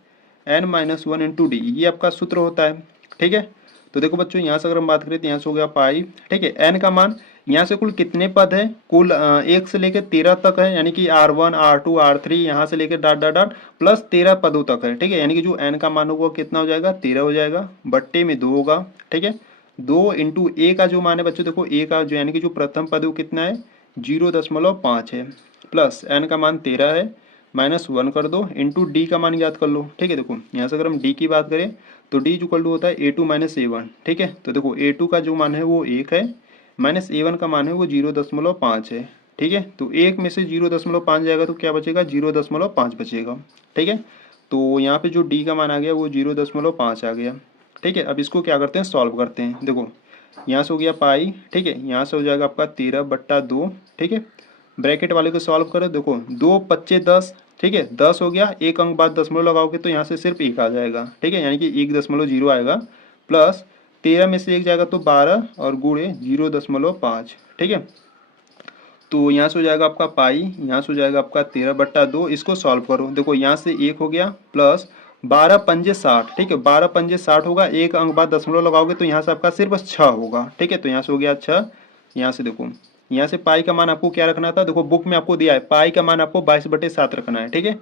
n-1 into D, ये आपका सूत्र होता है, ठीक है। तो देखो बच्चों यहाँ से अगर हम बात करें तो यहाँ से हो गया पाई, ठीक है। n का मान यहाँ से कुल कितने पद है, कुल 1 से लेकर 13 तक है, यानी कि R1 R2 R3 यहाँ से लेकर डॉट डॉट डॉट प्लस 13 पदों तक है, ठीक है। यानी कि जो n का मान होगा कितना हो जाएगा, 13 हो जाएगा, बट्टे में 2 होगा, ठीक है। 2 इंटू a का जो मान है बच्चों, देखो a का जो यानी कि जो प्रथम पद है वो कितना है, 0.5 है, प्लस n का मान 13 है, -1 कर दो, इंटू डी का मान याद कर लो, ठीक है। देखो यहाँ से अगर हम डी की बात करें तो डी इक्वल टू होता है A2 - A1, ठीक है। तो देखो A2 का जो मान है वो 1 है, माइनस A1 का मान है वो 0.5 है, ठीक है। तो 1 में से 0.5 जाएगा तो क्या बचेगा, 0.5 बचेगा, ठीक है। तो यहाँ पे जो डी का मान आ गया वो 0.5 आ गया, ठीक है। अब इसको क्या करते हैं, सॉल्व करते हैं। देखो यहाँ से हो गया पाई, ठीक है। यहाँ से हो जाएगा आपका 13/2, ठीक है। ब्रैकेट वाले को सॉल्व करो, देखो 2 × 5 = 10, ठीक है। 10 हो गया, एक अंक बाद दशमलव लगाओगे तो यहाँ से सिर्फ 1 आ जाएगा, ठीक है। यानी कि 1.0 आएगा, प्लस 13 में से 1 जाएगा तो 12 और गुणे 0.5, ठीक है। तो यहाँ से हो जाएगा आपका पाई, यहाँ से हो जाएगा आपका 13/2, इसको सॉल्व करो। देखो यहाँ से 1 हो गया, प्लस 12 पंजे 60, ठीक है। 12 पंजे 60 होगा, एक अंक बाद दशमलव लगाओगे तो यहाँ से आपका सिर्फ 6 होगा, ठीक है। तो यहाँ से हो गया 6। यहाँ से देखो यहाँ से पाई का मान आपको क्या रखना था, देखो बुक में आपको दिया है पाई का मान आपको 22/7 रखना है, ठीक है।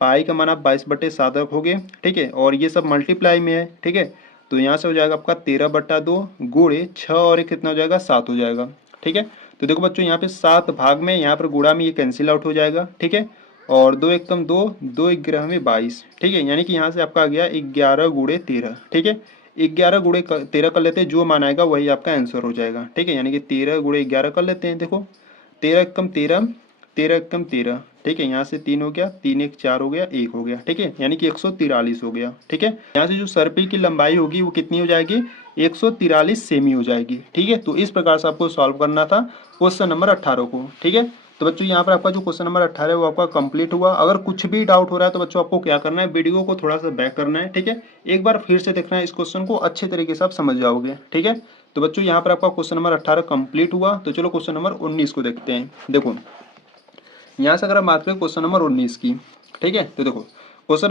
पाई का मान आप 22/7 रखोगे, ठीक है। और ये सब मल्टीप्लाई में है, ठीक है। तो यहाँ से हो जाएगा आपका 13/2 गुणे 6 और 1 कितना हो जाएगा, 7 हो जाएगा, ठीक है। तो देखो बच्चों यहाँ पे 7 भाग में, यहाँ पर गुणा में ये कैंसिल आउट हो जाएगा, ठीक है। और 2 × 1 = 2, 2 × 11 = 22, ठीक है। यानी कि यहाँ से आपका आ गया 11 × 13, ठीक है। 11 × 13 कर लेते हैं, जो मान आएगा वही आपका आंसर हो जाएगा, ठीक है। यानी कि 13 × 11 कर लेते हैं। देखो 13 × 1 = 13, 13 × 1 = 13, ठीक है। यहाँ से 3 हो गया, 3 × 1 = 4 हो गया, 1 हो गया, ठीक है। यानी कि 143 हो गया, ठीक है। यहाँ से जो सर्पिल की लंबाई होगी वो कितनी हो जाएगी, 143 सेमी हो जाएगी, ठीक है। तो इस प्रकार से आपको सॉल्व करना था क्वेश्चन नंबर 18 को, ठीक है। तो बच्चों यहाँ पर आपका जो क्वेश्चन नंबर 18 है वो आपका कंप्लीट हुआ। अगर कुछ भी डाउट हो रहा है तो बच्चों आपको क्या करना है, वीडियो को थोड़ा सा बैक करना है, ठीक है, एक बार फिर से देखना है, इस क्वेश्चन को अच्छे तरीके से आप समझ जाओगे, ठीक है। तो बच्चों यहाँ पर आपका क्वेश्चन नंबर 18 कंप्लीट हुआ। तो चलो क्वेश्चन नंबर 19 को देखते हैं। देखो यहाँ से अगर हम बात करें क्वेश्चन नंबर 19 की, ठीक है, तो देखो क्वेश्चन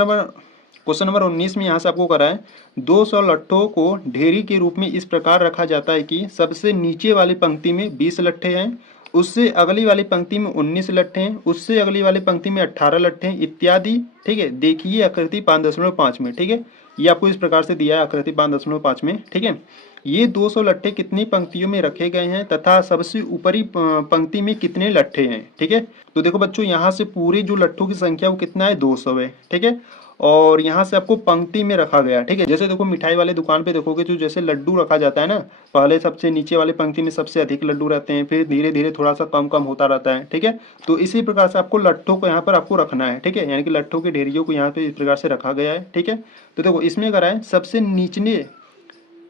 नंबर 19 में यहाँ से आपको करा है 200 लट्ठों को ढेरी के रूप में इस प्रकार रखा जाता है कि सबसे नीचे वाली पंक्ति में 20 लट्ठे हैं, उससे अगली वाली पंक्ति में 19 लट्ठे हैं, उससे अगली वाली पंक्ति में 18 लट्ठे हैं इत्यादि, ठीक है। देखिए आकृति 5.5 में, ठीक है, ये आपको इस प्रकार से दिया है आकृति 5.5 में, ठीक है। ये 200 लट्ठे कितनी पंक्तियों में रखे गए हैं तथा सबसे ऊपरी पंक्ति में कितने लट्ठे हैं, ठीक है। तो देखो बच्चों यहाँ से पूरी जो लट्ठों की संख्या वो कितना है, 200 है, ठीक है। और यहाँ से आपको पंक्ति में रखा गया, ठीक है। जैसे देखो मिठाई वाले दुकान पे देखोगे तो जैसे लड्डू रखा जाता है ना, पहले सबसे नीचे वाली पंक्ति में सबसे अधिक लड्डू रहते हैं, फिर धीरे धीरे थोड़ा सा कम कम होता रहता है, ठीक है। तो इसी प्रकार से आपको लट्ठों को यहाँ पर आपको रखना है, ठीक है, यानी कि लट्ठों की ढेरियों को यहाँ पे इस प्रकार से रखा गया है, ठीक है। तो देखो इसमें करा है सबसे नीचे,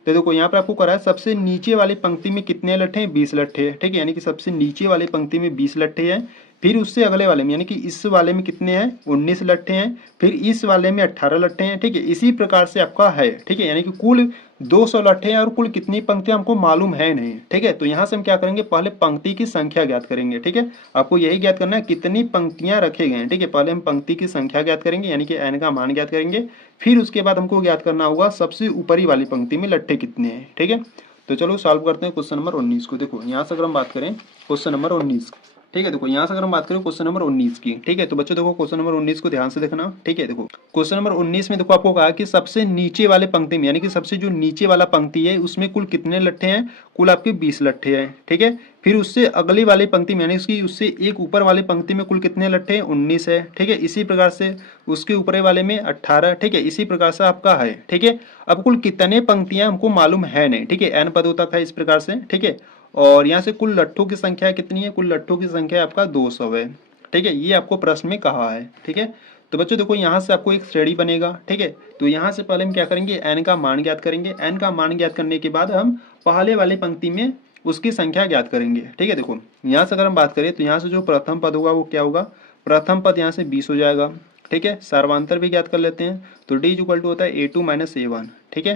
तो देखो यहाँ पर आपको करा है सबसे नीचे वाली पंक्ति में कितने लट्ठे हैं, 20 लट्ठे हैं, ठीक है, यानी कि सबसे नीचे वाली पंक्ति में 20 लट्ठे हैं। फिर उससे अगले वाले में यानी कि इस वाले में कितने हैं, 19 लट्ठे हैं, फिर इस वाले में 18 लट्ठे हैं, ठीक है। इसी प्रकार से आपका है, ठीक है, यानी कि कुल 200 लट्ठे हैं और कुल कितनी पंक्तियां हमको मालूम है नहीं, ठीक है। तो यहाँ से हम क्या करेंगे, पहले पंक्ति की संख्या ज्ञात करेंगे, ठीक है। आपको यही ज्ञात करना है कितनी पंक्तियां रखे गए हैं, ठीक है। पहले हम पंक्ति की संख्या ज्ञात करेंगे यानी कि n का मान ज्ञात करेंगे, फिर उसके बाद हमको ज्ञात करना होगा सबसे ऊपरी वाली पंक्ति में लट्ठे कितने हैं, ठीक है। तो चलो सॉल्व करते हैं क्वेश्चन नंबर 19 को। देखो यहाँ से अगर हम बात करें क्वेश्चन नंबर 19, ठीक है, देखो यहाँ से अगर हम बात करें क्वेश्चन नंबर 19 की, ठीक है। तो बच्चों देखो क्वेश्चन नंबर 19 को ध्यान से देखना, ठीक है। देखो क्वेश्चन नंबर 19 में देखो आपको कहा कि सबसे नीचे वाले पंक्ति में यानी कि सबसे जो नीचे वाला पंक्ति है उसमें कुल कितने लट्ठे हैं, कुल आपके 20 लट्ठे हैं, ठीक है। फिर उससे अगली वाली पंक्ति में यानी उसकी उससे एक ऊपर वाली पंक्ति में कुल कितने लट्ठे हैं, 19 है, ठीक है। इसी प्रकार से उसके ऊपर वाले में 18, ठीक है। इसी प्रकार से आपका है, ठीक है। अब कुल कितने पंक्तियां हमको मालूम है नहीं, ठीक है, n पदों तक है इस प्रकार से, ठीक है। और यहाँ से कुल लट्ठों की संख्या कितनी है, कुल लट्ठों की संख्या आपका 200 है, ठीक है। ये आपको प्रश्न में कहा है, ठीक है। तो बच्चों देखो यहाँ से आपको एक श्रेणी बनेगा, ठीक है। तो यहाँ से पहले हम क्या करेंगे, n का मान ज्ञात करेंगे। n का मान ज्ञात करने के बाद हम पहले वाली पंक्ति में उसकी संख्या ज्ञात करेंगे, ठीक है। देखो यहाँ से अगर हम बात करें तो यहाँ से जो प्रथम पद होगा वो क्या होगा, प्रथम पद यहाँ से 20 हो जाएगा, ठीक है। सर्वांतर भी ज्ञात कर लेते हैं। तो d इक्वल टू होता है a2 माइनस a1, ठीक है।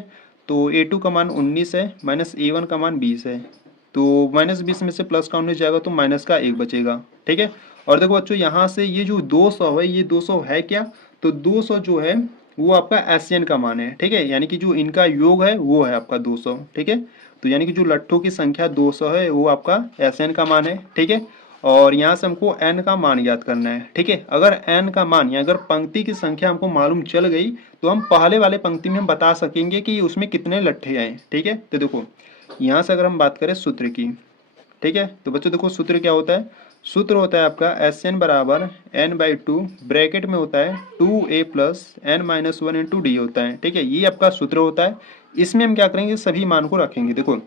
तो a2 का मान 19 है माइनस a1 का मान 20 है, तो -20 में से प्लस का 19 जाएगा तो माइनस का 1 बचेगा, ठीक है। और देखो बच्चों यहाँ से ये जो 200 है, ये 200 है क्या, तो 200 जो है वो आपका SN का मान है, ठीक है, यानी कि जो इनका योग है वो है आपका 200, ठीक है। तो यानी कि जो लट्ठों की संख्या 200 है वो आपका SN का मान है, ठीक है। और यहाँ से हमको n का मान याद करना है, ठीक है। अगर n का मान या अगर पंक्ति की संख्या हमको मालूम चल गई तो हम पहले वाले पंक्ति में हम बता सकेंगे कि उसमें कितने लट्ठे आए, ठीक है। तो देखो यहाँ से अगर हम बात करें सूत्र की, ठीक है, तो बच्चों देखो सूत्र क्या होता है, सूत्र होता है आपका SN बराबर n/2 ब्रैकेट में होता है 2a plus n-1 into D होता है, ठीक है। ये आपका सूत्र होता है। इसमें हम क्या करेंगे, सभी मान को रखेंगे। देखो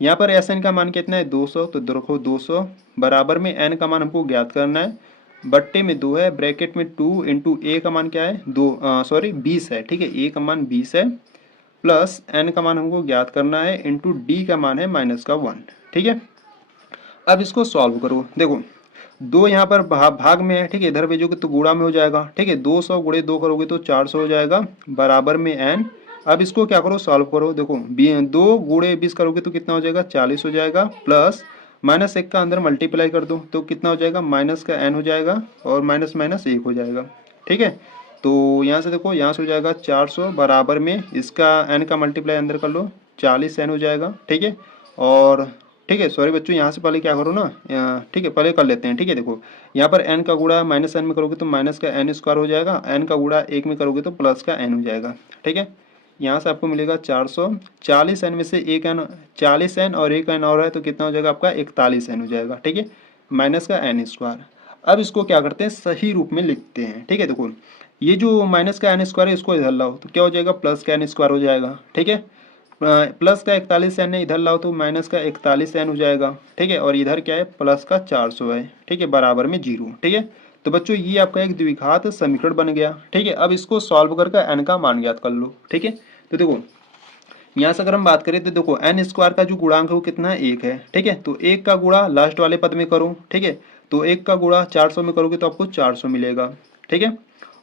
यहाँ पर SN का मान कितना है, 200, तो देखो 200 बराबर में n का मान हमको ज्ञात करना है, बट्टे में 2 है, ब्रैकेट में 2 इंटू a का मान क्या है, 20 है, ठीक है। a का मान 20 है प्लस n का मान हमको ज्ञात करना है इंटू d का मान है -1, ठीक है। अब इसको सॉल्व करो। देखो 2 यहाँ पर भाग में है, ठीक है, इधर भेजोगे तो गुणा में हो जाएगा, ठीक है। 200 गुणे 2 करोगे तो 400 हो जाएगा बराबर में n। अब इसको क्या करो, सॉल्व करो। देखो 2 गुणे 20 करोगे तो कितना हो जाएगा, 40 हो जाएगा, प्लस -1 का अंदर मल्टीप्लाई कर दो तो कितना हो जाएगा, माइनस का n हो जाएगा और माइनस माइनस 1 हो जाएगा, ठीक है। तो यहाँ से देखो यहाँ से हो जाएगा 400 बराबर में इसका n का मल्टीप्लाई अंदर कर लो, 40 n हो जाएगा, ठीक है। और ठीक है, सॉरी बच्चों यहाँ से पहले क्या करो ना, ठीक है, पहले कर लेते हैं, ठीक है। देखो यहाँ पर n का गुणा -n में करोगे तो माइनस का n स्क्वायर हो जाएगा, n का गुणा 1 में करोगे तो प्लस का n हो जाएगा, ठीक है। यहाँ से आपको मिलेगा 400, 40n में से 1n, 40n और 1n और है तो कितना हो जाएगा आपका 41n हो जाएगा, ठीक है, माइनस का n स्क्वायर। अब इसको क्या करते हैं, सही रूप में लिखते हैं, ठीक है। देखो ये जो माइनस का n स्क्वायर है इसको इधर लाओ तो क्या हो जाएगा, प्लस का n स्क्वायर हो जाएगा, ठीक है। प्लस का 41n है, इधर लाओ तो माइनस का 41n हो जाएगा, ठीक है। और इधर क्या है, प्लस का 400 है, ठीक है, बराबर में 0, ठीक है। तो बच्चों ये आपका एक द्विघात समीकरण बन गया, ठीक है। अब इसको सॉल्व करके n का मान ज्ञात कर लो, ठीक है। तो देखो यहाँ से अगर हम बात करें तो देखो n स्क्वायर का जो गुणांक है वो कितना है, 1 है, ठीक है। तो 1 का गुणा लास्ट वाले पद में करो, ठीक है। तो 1 का गुणा 400 में करोगे तो आपको 400 मिलेगा, ठीक है।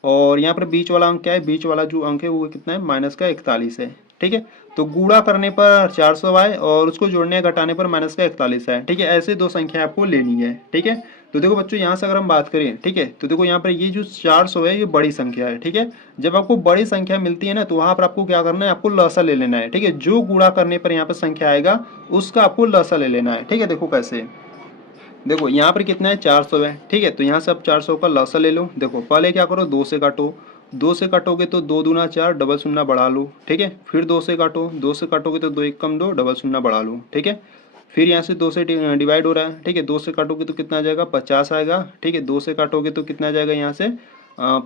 और यहाँ पर बीच वाला अंक क्या है, बीच वाला जो अंक है वो कितना है, माइनस का 41 है, ठीक है। तो गुणा करने पर 400 आए और उसको जोड़ने या घटाने पर माइनस का 41 है, ठीक है। ऐसे दो संख्या आपको लेनी है, ठीक है। तो देखो बच्चों यहाँ से अगर हम बात करें, ठीक है, तो देखो यहाँ पर ये जो 400 है ये बड़ी संख्या है, ठीक है। जब आपको बड़ी संख्या मिलती है ना तो वहां पर आपको क्या करना है, आपको लसा ले लेना है, ठीक है। जो गुणा करने पर यहाँ पर संख्या आएगा उसका आपको लसा ले लेना है, ठीक है। देखो कैसे, देखो यहाँ पर कितना है, 400 है, ठीक है। तो यहाँ से आप 400 का लसा ले लो। देखो पहले क्या करो, 2 से काटो, 2 से काटोगे तो 2 दूना 4, डबल शून्य बढ़ा लो, ठीक है। फिर 2 से काटो, 2 से काटोगे तो 2 एक कम 2, डबल शून्य बढ़ा लो, ठीक है। फिर यहाँ से 2 से डिवाइड हो रहा है, ठीक है। 2 से काटोगे तो कितना आ जाएगा, 50 आएगा, ठीक है। 2 से काटोगे तो कितना आ जाएगा, यहाँ से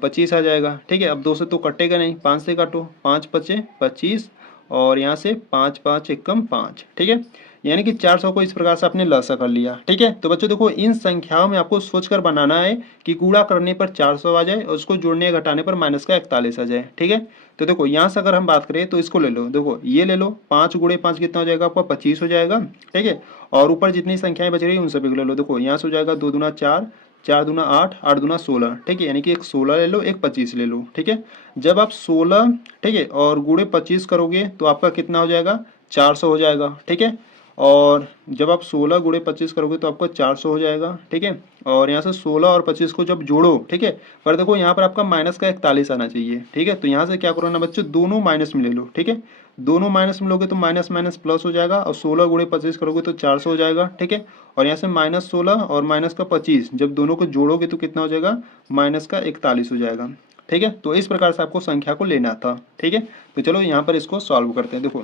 25 आ जाएगा, ठीक है। अब 2 से तो कटेगा नहीं, 5 से काटो, 5 पचे 25 और यहाँ से 5 5 एक कम 5, ठीक है। यानी कि 400 को इस प्रकार से आपने लसा कर लिया, ठीक है। तो बच्चों देखो इन संख्याओं में आपको सोचकर बनाना है कि गुणा करने पर 400 आ जाए और उसको जोड़ने या घटाने पर माइनस का 41 आ जाए, ठीक है। तो देखो यहाँ से अगर हम बात करें तो इसको ले लो, देखो ये ले लो, 5 गुणे 5 कितना हो जाएगा आपका, 25 हो जाएगा, ठीक है। और ऊपर जितनी संख्याएं बच रही है उन सभी को ले लो। देखो यहाँ से हो जाएगा 2 दूना 4, 4 दूना 8, 8 दूना 16, ठीक है। यानी कि एक 16 ले लो, एक 25 ले लो, ठीक है। जब आप 16, ठीक है, और गुणे 25 करोगे तो आपका कितना हो जाएगा, 400 हो जाएगा, ठीक है। और जब आप 16 गुणे 25 करोगे तो आपका 400 हो जाएगा, ठीक है। और यहाँ से 16 और 25 को जब जोड़ो, ठीक है, पर देखो यहाँ पर आपका माइनस का 41 आना चाहिए, ठीक है। तो यहाँ से क्या करो ना बच्चों, दोनों माइनस में ले लो, ठीक है। दोनों माइनस में लोगे तो माइनस माइनस प्लस हो जाएगा और 16 गुणे 25 करोगे तो 400 हो जाएगा, ठीक है। और यहाँ से -16 और माइनस का 25 जब दोनों को जोड़ोगे तो कितना हो जाएगा, माइनस का 41 हो जाएगा, ठीक है। तो इस प्रकार से आपको संख्या को लेना था, ठीक है। तो चलो यहाँ पर इसको सॉल्व करते हैं। देखो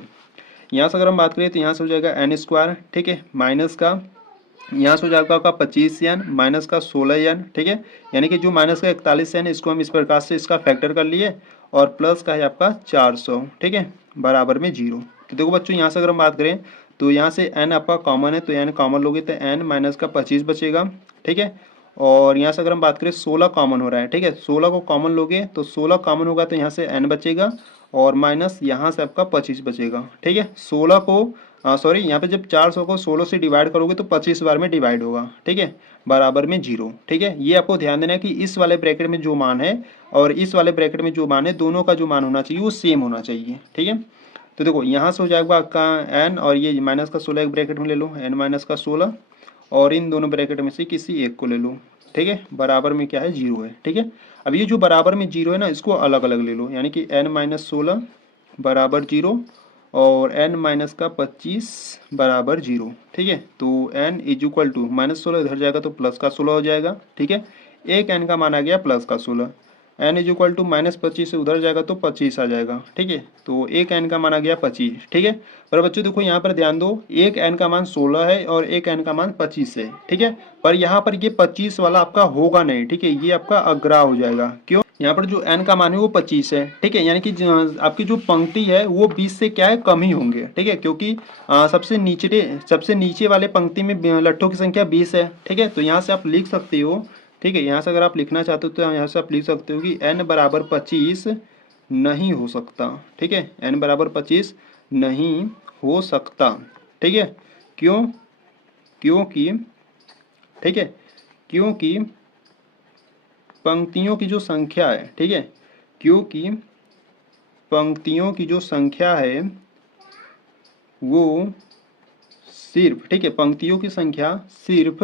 यहाँ से अगर हम बात करें तो यहाँ से हो जाएगा n स्क्वायर, ठीक है, माइनस का यहाँ से हो जाएगा आपका 25n माइनस का 16n, ठीक है। यानी कि जो माइनस का 41n इसको हम इस प्रकार से इसका फैक्टर कर लिए और प्लस का है आपका 400, ठीक है, बराबर में 0। तो देखो बच्चों यहाँ से अगर हम बात करें तो यहाँ से n आपका कॉमन है तो n कॉमन लोगे तो n माइनस का 25 बचेगा, ठीक है। और यहाँ से अगर हम बात करें 16 कॉमन हो रहा है, ठीक है। 16 को कॉमन लोगे तो 16 कॉमन होगा तो यहाँ से n बचेगा और माइनस यहाँ से आपका 25 बचेगा, ठीक है। 16 को सॉरी यहाँ पे जब 400 को 16 से डिवाइड करोगे तो 25 बार में डिवाइड होगा, ठीक है, बराबर में 0, ठीक है। ये आपको ध्यान देना है कि इस वाले ब्रैकेट में जो मान है और इस वाले ब्रैकेट में जो मान है दोनों का जो मान होना चाहिए वो सेम होना चाहिए, ठीक है। तो देखो यहाँ से हो जाएगा आपका n और ये माइनस का 16 एक ब्रैकेट में ले लो, n माइनस का 16 और इन दोनों ब्रैकेट में से किसी एक को ले लो, ठीक है, बराबर में क्या है, 0 है, ठीक है। अब ये जो बराबर में 0 है ना इसको अलग अलग ले लो, यानी कि n माइनस 16 बराबर 0 और n माइनस का 25 बराबर 0, ठीक है। तो n इज इक्वल टू -16 इधर जाएगा तो प्लस का 16 हो जाएगा, ठीक है। एक n का मान आ गया प्लस का 16, n इज इक्वल टू -25 से उधर जाएगा तो 25 आ जाएगा, ठीक है। तो एक n का मान आ गया 25, ठीक है। पर बच्चों देखो यहाँ पर ध्यान दो, एक n का मान 16 है और एक n का मान 25 है, ठीक है। पर यहाँ पर ये 25 वाला आपका होगा नहीं, ठीक है, ये आपका अग्रा हो जाएगा। क्यों, यहाँ पर जो n का मान है वो 25 है, ठीक है। यानी कि आपकी जो पंक्ति है वो 20 से क्या है, कम ही होंगे, ठीक है। क्योंकि सबसे नीचे वाले पंक्ति में लट्ठों की संख्या 20 है, ठीक है। तो यहाँ से आप लिख सकते हो, ठीक है। यहाँ से अगर आप लिखना चाहते हो तो यहाँ से आप लिख सकते हो कि n बराबर 25 नहीं हो सकता, ठीक है, n बराबर 25 नहीं हो सकता, ठीक है। क्यों, क्योंकि, ठीक है, क्योंकि पंक्तियों की जो संख्या है, ठीक है, क्योंकि पंक्तियों की जो संख्या है वो सिर्फ, ठीक है, पंक्तियों की संख्या सिर्फ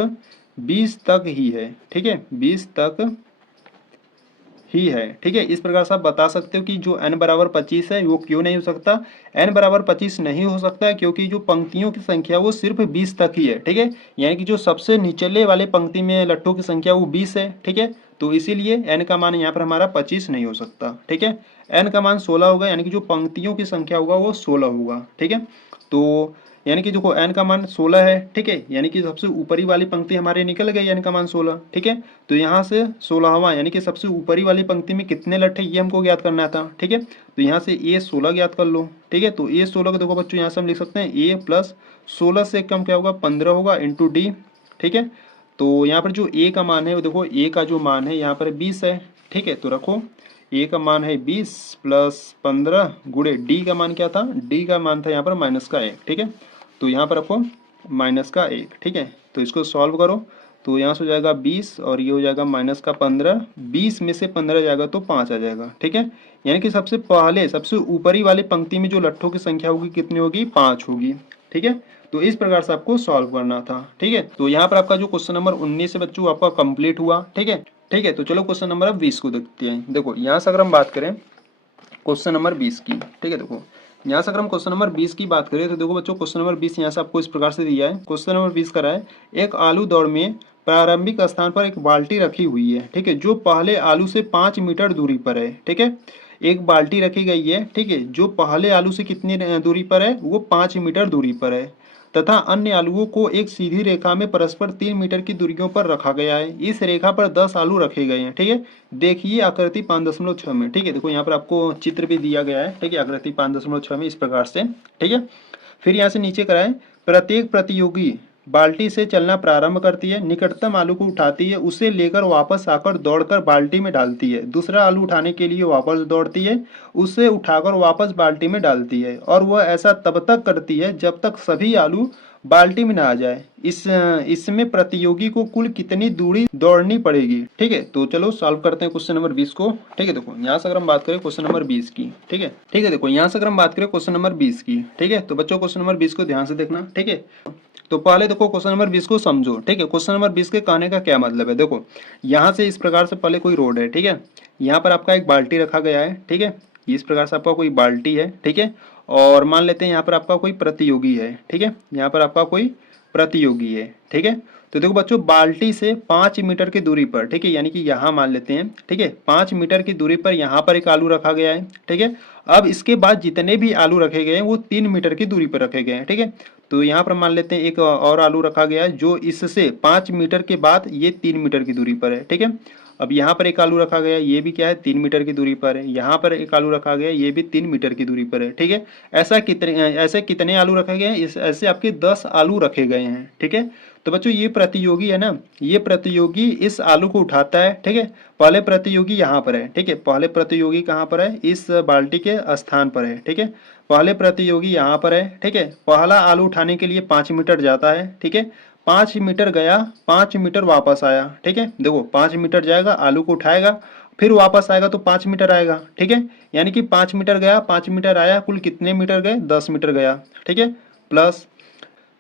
20 तक ही है, ठीक है, 20 तक ही है, ठीक है। इस प्रकार से आप बता सकते हो कि जो n बराबर 25 है वो क्यों नहीं हो सकता। n बराबर 25 नहीं हो सकता है क्योंकि जो पंक्तियों की संख्या वो सिर्फ 20 तक ही है, ठीक है। यानी कि जो सबसे निचले वाले पंक्ति में लट्ठों की संख्या वो 20 है, ठीक है। तो इसीलिए n का मान यहाँ पर हमारा 25 नहीं हो सकता, ठीक है। n का मान 16 होगा, यानी कि जो पंक्तियों की संख्या होगा वो 16 होगा, ठीक है। तो यानी कि देखो n का मान 16 है, ठीक है, यानी कि सबसे ऊपरी वाली पंक्ति हमारे निकल गई, n का मान 16, ठीक है। तो यहाँ से 16वां यानी कि सबसे ऊपरी वाली पंक्ति में कितने लट्ठे ये हमको ज्ञात करना था, ठीक है। तो यहाँ से a 16 ज्ञात कर लो, ठीक है। तो a 16 को देखो बच्चों यहाँ से हम लिख सकते हैं a प्लस 16 से कम क्या होगा, 15 होगा इंटू डी, ठीक है। तो यहाँ पर जो a का मान है वो देखो a का जो मान है यहाँ पर 20 है, ठीक है। तो रखो a का मान है 20 प्लस 15 गुणे d का मान क्या था, d का मान था यहाँ पर -1, ठीक है। तो यहाँ पर रखो -1, ठीक है। तो इसको सॉल्व करो तो यहाँ से हो जाएगा 20 और ये हो जाएगा माइनस का 15, 20 में से 15 जाएगा तो 5 आ जाएगा। ठीक है, यानी कि सबसे पहले सबसे ऊपरी वाली पंक्ति में जो लट्ठों की संख्या होगी कितनी होगी, 5 होगी। ठीक है, तो इस प्रकार से आपको सॉल्व करना था। ठीक है, तो यहाँ पर आपका जो क्वेश्चन नंबर 19 है बच्चों आपका कंप्लीट हुआ। ठीक है, ठीक है, तो चलो क्वेश्चन नंबर अब 20 को देखते हैं। देखो यहाँ से अगर हम बात करें क्वेश्चन नंबर 20 की, ठीक है, देखो यहाँ से अगर हम क्वेश्चन नंबर 20 की बात करें तो देखो बच्चों क्वेश्चन नंबर 20 यहाँ से आपको इस प्रकार से दिया है। क्वेश्चन नंबर 20 का है, एक आलू दौड़ में प्रारंभिक स्थान पर एक बाल्टी रखी हुई है, ठीक है, जो पहले आलू से 5 मीटर दूरी पर है। ठीक है, एक बाल्टी रखी गई है, ठीक है, जो पहले आलू से कितनी दूरी पर है, वो 5 मीटर दूरी पर है, तथा अन्य आलुओं को एक सीधी रेखा में परस्पर 3 मीटर की दूरियों पर रखा गया है। इस रेखा पर 10 आलू रखे गए हैं। ठीक है, देखिए आकृति 5.6 में। ठीक है, देखो यहाँ पर आपको चित्र भी दिया गया है। ठीक है, आकृति 5.6 में इस प्रकार से। ठीक है, फिर यहाँ से नीचे कराएं, प्रत्येक प्रतियोगी बाल्टी से चलना प्रारंभ करती है, निकटतम आलू को उठाती है, उसे लेकर वापस आकर दौड़कर बाल्टी में डालती है, दूसरा आलू उठाने के लिए वापस दौड़ती है, उसे उठाकर वापस बाल्टी में डालती है, और वह ऐसा तब तक करती है जब तक सभी आलू बाल्टी में ना आ जाए। इसमें प्रतियोगी को कुल कितनी दूरी दौड़नी पड़ेगी। ठीक है, तो चलो सॉल्व करते हैं क्वेश्चन नंबर 20 को। ठीक है, देखो यहाँ से अगर हम बात करें क्वेश्चन नंबर 20 की, ठीक है, ठीक है, देखो यहाँ से अगर हम बात करें क्वेश्चन नंबर 20 की, ठीक है, तो बच्चों क्वेश्चन नंबर 20 को ध्यान से देखना। ठीक है, तो पहले देखो क्वेश्चन नंबर 20 को समझो। ठीक है, क्वेश्चन नंबर 20 के कहने का क्या मतलब है, देखो यहाँ से इस प्रकार से पहले कोई रोड है, ठीक है, यहाँ पर आपका एक बाल्टी रखा गया है। ठीक है, इस प्रकार से आपका कोई बाल्टी है। ठीक है, और मान लेते हैं यहाँ पर आपका कोई प्रतियोगी है। ठीक है, यहाँ पर आपका कोई प्रतियोगी है। ठीक है, तो देखो बच्चों बाल्टी से 5 मीटर की दूरी पर, ठीक है, यानी कि यहाँ मान लेते हैं, ठीक है, 5 मीटर की दूरी पर यहाँ पर एक आलू रखा गया है। ठीक है, अब इसके बाद जितने भी आलू रखे गए हैं वो 3 मीटर की दूरी पर रखे गए हैं। ठीक है, तो यहाँ पर मान लेते हैं एक और आलू रखा गया है जो इससे 5 मीटर के बाद ये 3 मीटर की दूरी पर है। ठीक है, अब यहाँ पर एक आलू रखा गया है, ये भी क्या है, 3 मीटर की दूरी पर है। यहाँ पर एक आलू रखा गया है, ये भी 3 मीटर की दूरी पर है। ठीक है, ऐसे कितने आलू रखे गए हैं, ऐसे आपके 10 आलू रखे गए हैं। ठीक है, तो बच्चों ये प्रतियोगी है ना, ये प्रतियोगी इस आलू को उठाता है। ठीक है, पहले प्रतियोगी यहाँ पर है। ठीक है, पहले प्रतियोगी कहाँ पर है, इस बाल्टी के स्थान पर है। ठीक है, पहले प्रतियोगी यहाँ पर है। ठीक है, पहला आलू उठाने के लिए 5 मीटर जाता है। ठीक है, 5 मीटर गया, 5 मीटर वापस आया। ठीक है, देखो 5 मीटर जाएगा, आलू को उठाएगा, फिर वापस आएगा तो 5 मीटर आएगा। ठीक है, यानी कि 5 मीटर गया, 5 मीटर आया, कुल कितने मीटर गए, 10 मीटर गया। ठीक है, प्लस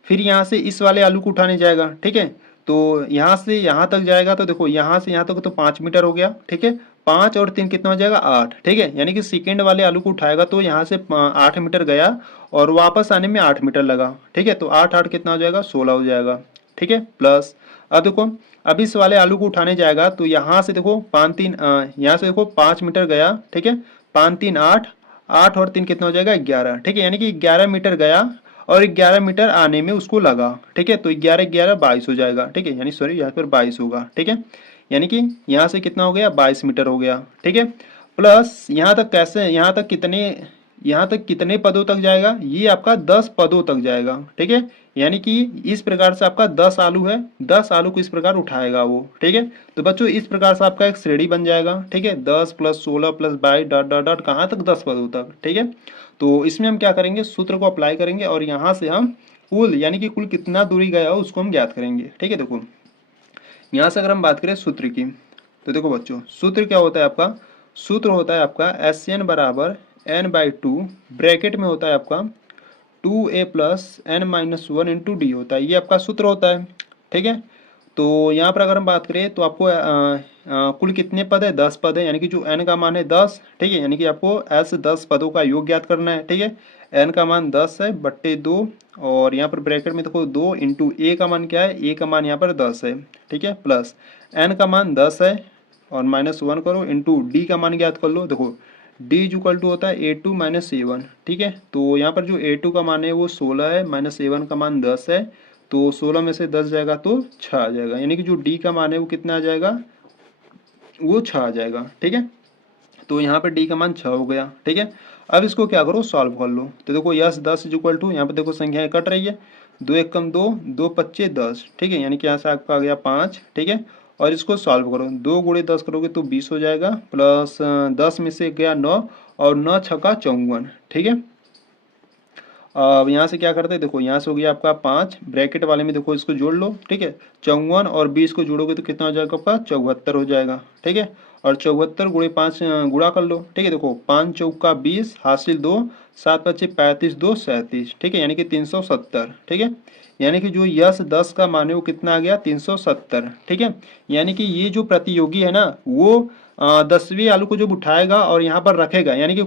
फिर यहाँ से इस वाले आलू को उठाने जाएगा। ठीक है, तो यहाँ से यहाँ तक जाएगा, तो देखो यहाँ से यहाँ तक तो 5 मीटर हो गया। ठीक है, 5 और 3 कितना हो जाएगा, 8। ठीक है, यानी कि सेकेंड वाले आलू को उठाएगा तो यहाँ से 8 मीटर गया और वापस आने में 8 मीटर लगा। ठीक है, तो 8 8 कितना हो जाएगा, 16 हो जाएगा। ठीक है, प्लस अब देखो अब इस वाले आलू को उठाने जाएगा तो यहाँ से देखो 5 3 यहाँ से देखो 5 मीटर गया। ठीक है, 5 3 8, 8 और 3 कितना हो जाएगा, 11। ठीक है, यानी कि 11 मीटर गया और 11 मीटर आने में उसको लगा। ठीक है, तो 11 11 22 हो जाएगा। ठीक है, यानी सॉरी यहाँ पर 22 होगा। ठीक है, यानी कि यहाँ से कितना हो गया, 22 मीटर हो गया। ठीक है, प्लस यहाँ तक कैसे, यहाँ तक कितने पदों तक जाएगा, ये आपका 10 पदों तक जाएगा। ठीक है, यानी कि इस प्रकार से आपका 10 आलू है, 10 आलू को इस प्रकार उठाएगा वो। ठीक है, तो बच्चों इस प्रकार से आपका एक श्रेणी बन जाएगा। ठीक है, 10 plus 16 plus 22 dot dot dot कहाँ तक, 10 पदों तक। ठीक है, तो इसमें हम क्या करेंगे, सूत्र को अप्लाई करेंगे और यहाँ से हम कुल यानी कि कुल कितना दूरी गया हो उसको हम ज्ञात करेंगे। ठीक है, देखो यहाँ से अगर हम बात करें सूत्र की, तो देखो बच्चों सूत्र क्या होता है आपका, सूत्र होता है आपका SN बराबर n/2, ब्रैकेट में होता है आपका 2a plus n-1 into D होता है, ये आपका सूत्र होता है। ठीक है, तो यहाँ पर अगर हम बात करें तो आपको कुल कितने पद है, 10 पद है, यानी कि जो n का मान है 10। ठीक है, यानी कि आपको ऐसे 10 पदों का योग ज्ञात करना है। ठीक है, n का मान 10 है बट्टे 2 और यहाँ पर ब्रैकेट में देखो 2 इंटू a का मान क्या है, a का मान यहाँ पर 10 है। ठीक है, प्लस n का मान 10 है और -1 करो इंटू d का मान ज्ञात कर लो। देखो d इक्वल टू होता है a2 माइनस a1। ठीक है, तो यहाँ पर जो a2 का मान है वो 16 है, माइनस a1 का मान 10 है, तो 16 में से 10 जाएगा तो 6 आ जाएगा, यानी कि जो d का मान है वो कितना आ जाएगा, वो 6 आ जाएगा। ठीक है, तो यहाँ पर d का मान 6 हो गया। ठीक है, अब इसको क्या करो, सॉल्व कर लो। तो देखो यस 10 इक्वल टू, यहाँ पर देखो संख्याएं कट रही है, 2 1 कम 2, 2 25 10। ठीक है, यानी कि यहाँ से आपका आ गया 5। ठीक है, और इसको सॉल्व करो, 2 गुणे 10 करोगे तो 20 हो जाएगा, प्लस 10 में से गया 9 और 9 छक्का 54। ठीक है, अब यहाँ से क्या करते हैं, देखो यहाँ से हो गया आपका 5, ब्रैकेट वाले में देखो इसको जोड़ लो, ठीक है। 54 और 20 को जोड़ोगे तो कितना हो जाएगा आपका 74 हो जाएगा, ठीक है। और 74 गुणे 5 गुणा कर लो, ठीक है। देखो 5 चौका 20 हासिल 2, 7 पच्चे 35, 2 37, ठीक है, यानी कि 370, ठीक है। यानी कि जो यस 10 का मान है वो कितना आ गया 370, ठीक है। यानी कि ये जो प्रतियोगी है ना वो 10वें आलू को जब उठाएगा और यहाँ पर रखेगा, यानी कि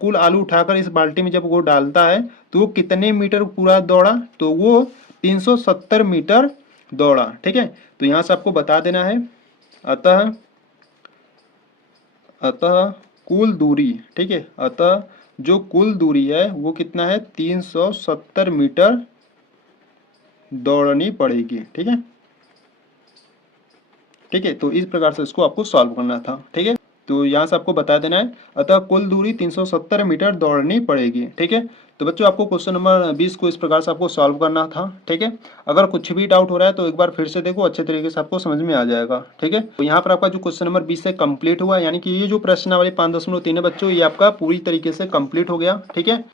कुल आलू उठाकर इस बाल्टी में जब वो डालता है तो वो कितने मीटर पूरा दौड़ा, तो वो 370 मीटर दौड़ा, ठीक है। तो यहाँ से आपको बता देना है। अतः अतः कुल दूरी, ठीक है, अतः जो कुल दूरी है वो कितना है 370 मीटर दौड़नी पड़ेगी, ठीक है। ठीक है, तो इस प्रकार से इसको आपको सॉल्व करना था, ठीक है। तो यहाँ से आपको बता देना है, अतः कुल दूरी 370 मीटर दौड़नी पड़ेगी, ठीक है। तो बच्चों आपको क्वेश्चन नंबर 20 को इस प्रकार से आपको सॉल्व करना था, ठीक है। अगर कुछ भी डाउट हो रहा है तो एक बार फिर से देखो, अच्छे तरीके से आपको समझ में आ जाएगा, ठीक है। तो यहाँ पर आपका जो क्वेश्चन नंबर 20 है कंप्लीट हुआ, यानी कि ये जो प्रश्नावली 5.3 है बच्चों, ये आपका पूरी तरीके से कंप्लीट हो गया, ठीक है।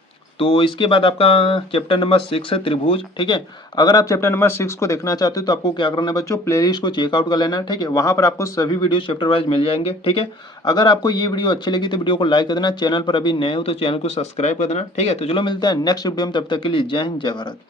तो इसके बाद आपका चैप्टर नंबर 6 है त्रिभुज, ठीक है। अगर आप चैप्टर नंबर 6 को देखना चाहते हो तो आपको क्या करना है बच्चों, प्लेलिस्ट को चेकआउट कर लेना है, ठीक है। वहां पर आपको सभी वीडियो चैप्टर वाइज मिल जाएंगे, ठीक है। अगर आपको ये वीडियो अच्छी लगी तो वीडियो को लाइक कर देना, चैनल पर अभी नए हो तो चैनल को सब्सक्राइब कर देना, ठीक है। तो चलो मिलता है नेक्स्ट वीडियो में, तब तक के लिए जय हिंद जय भारत।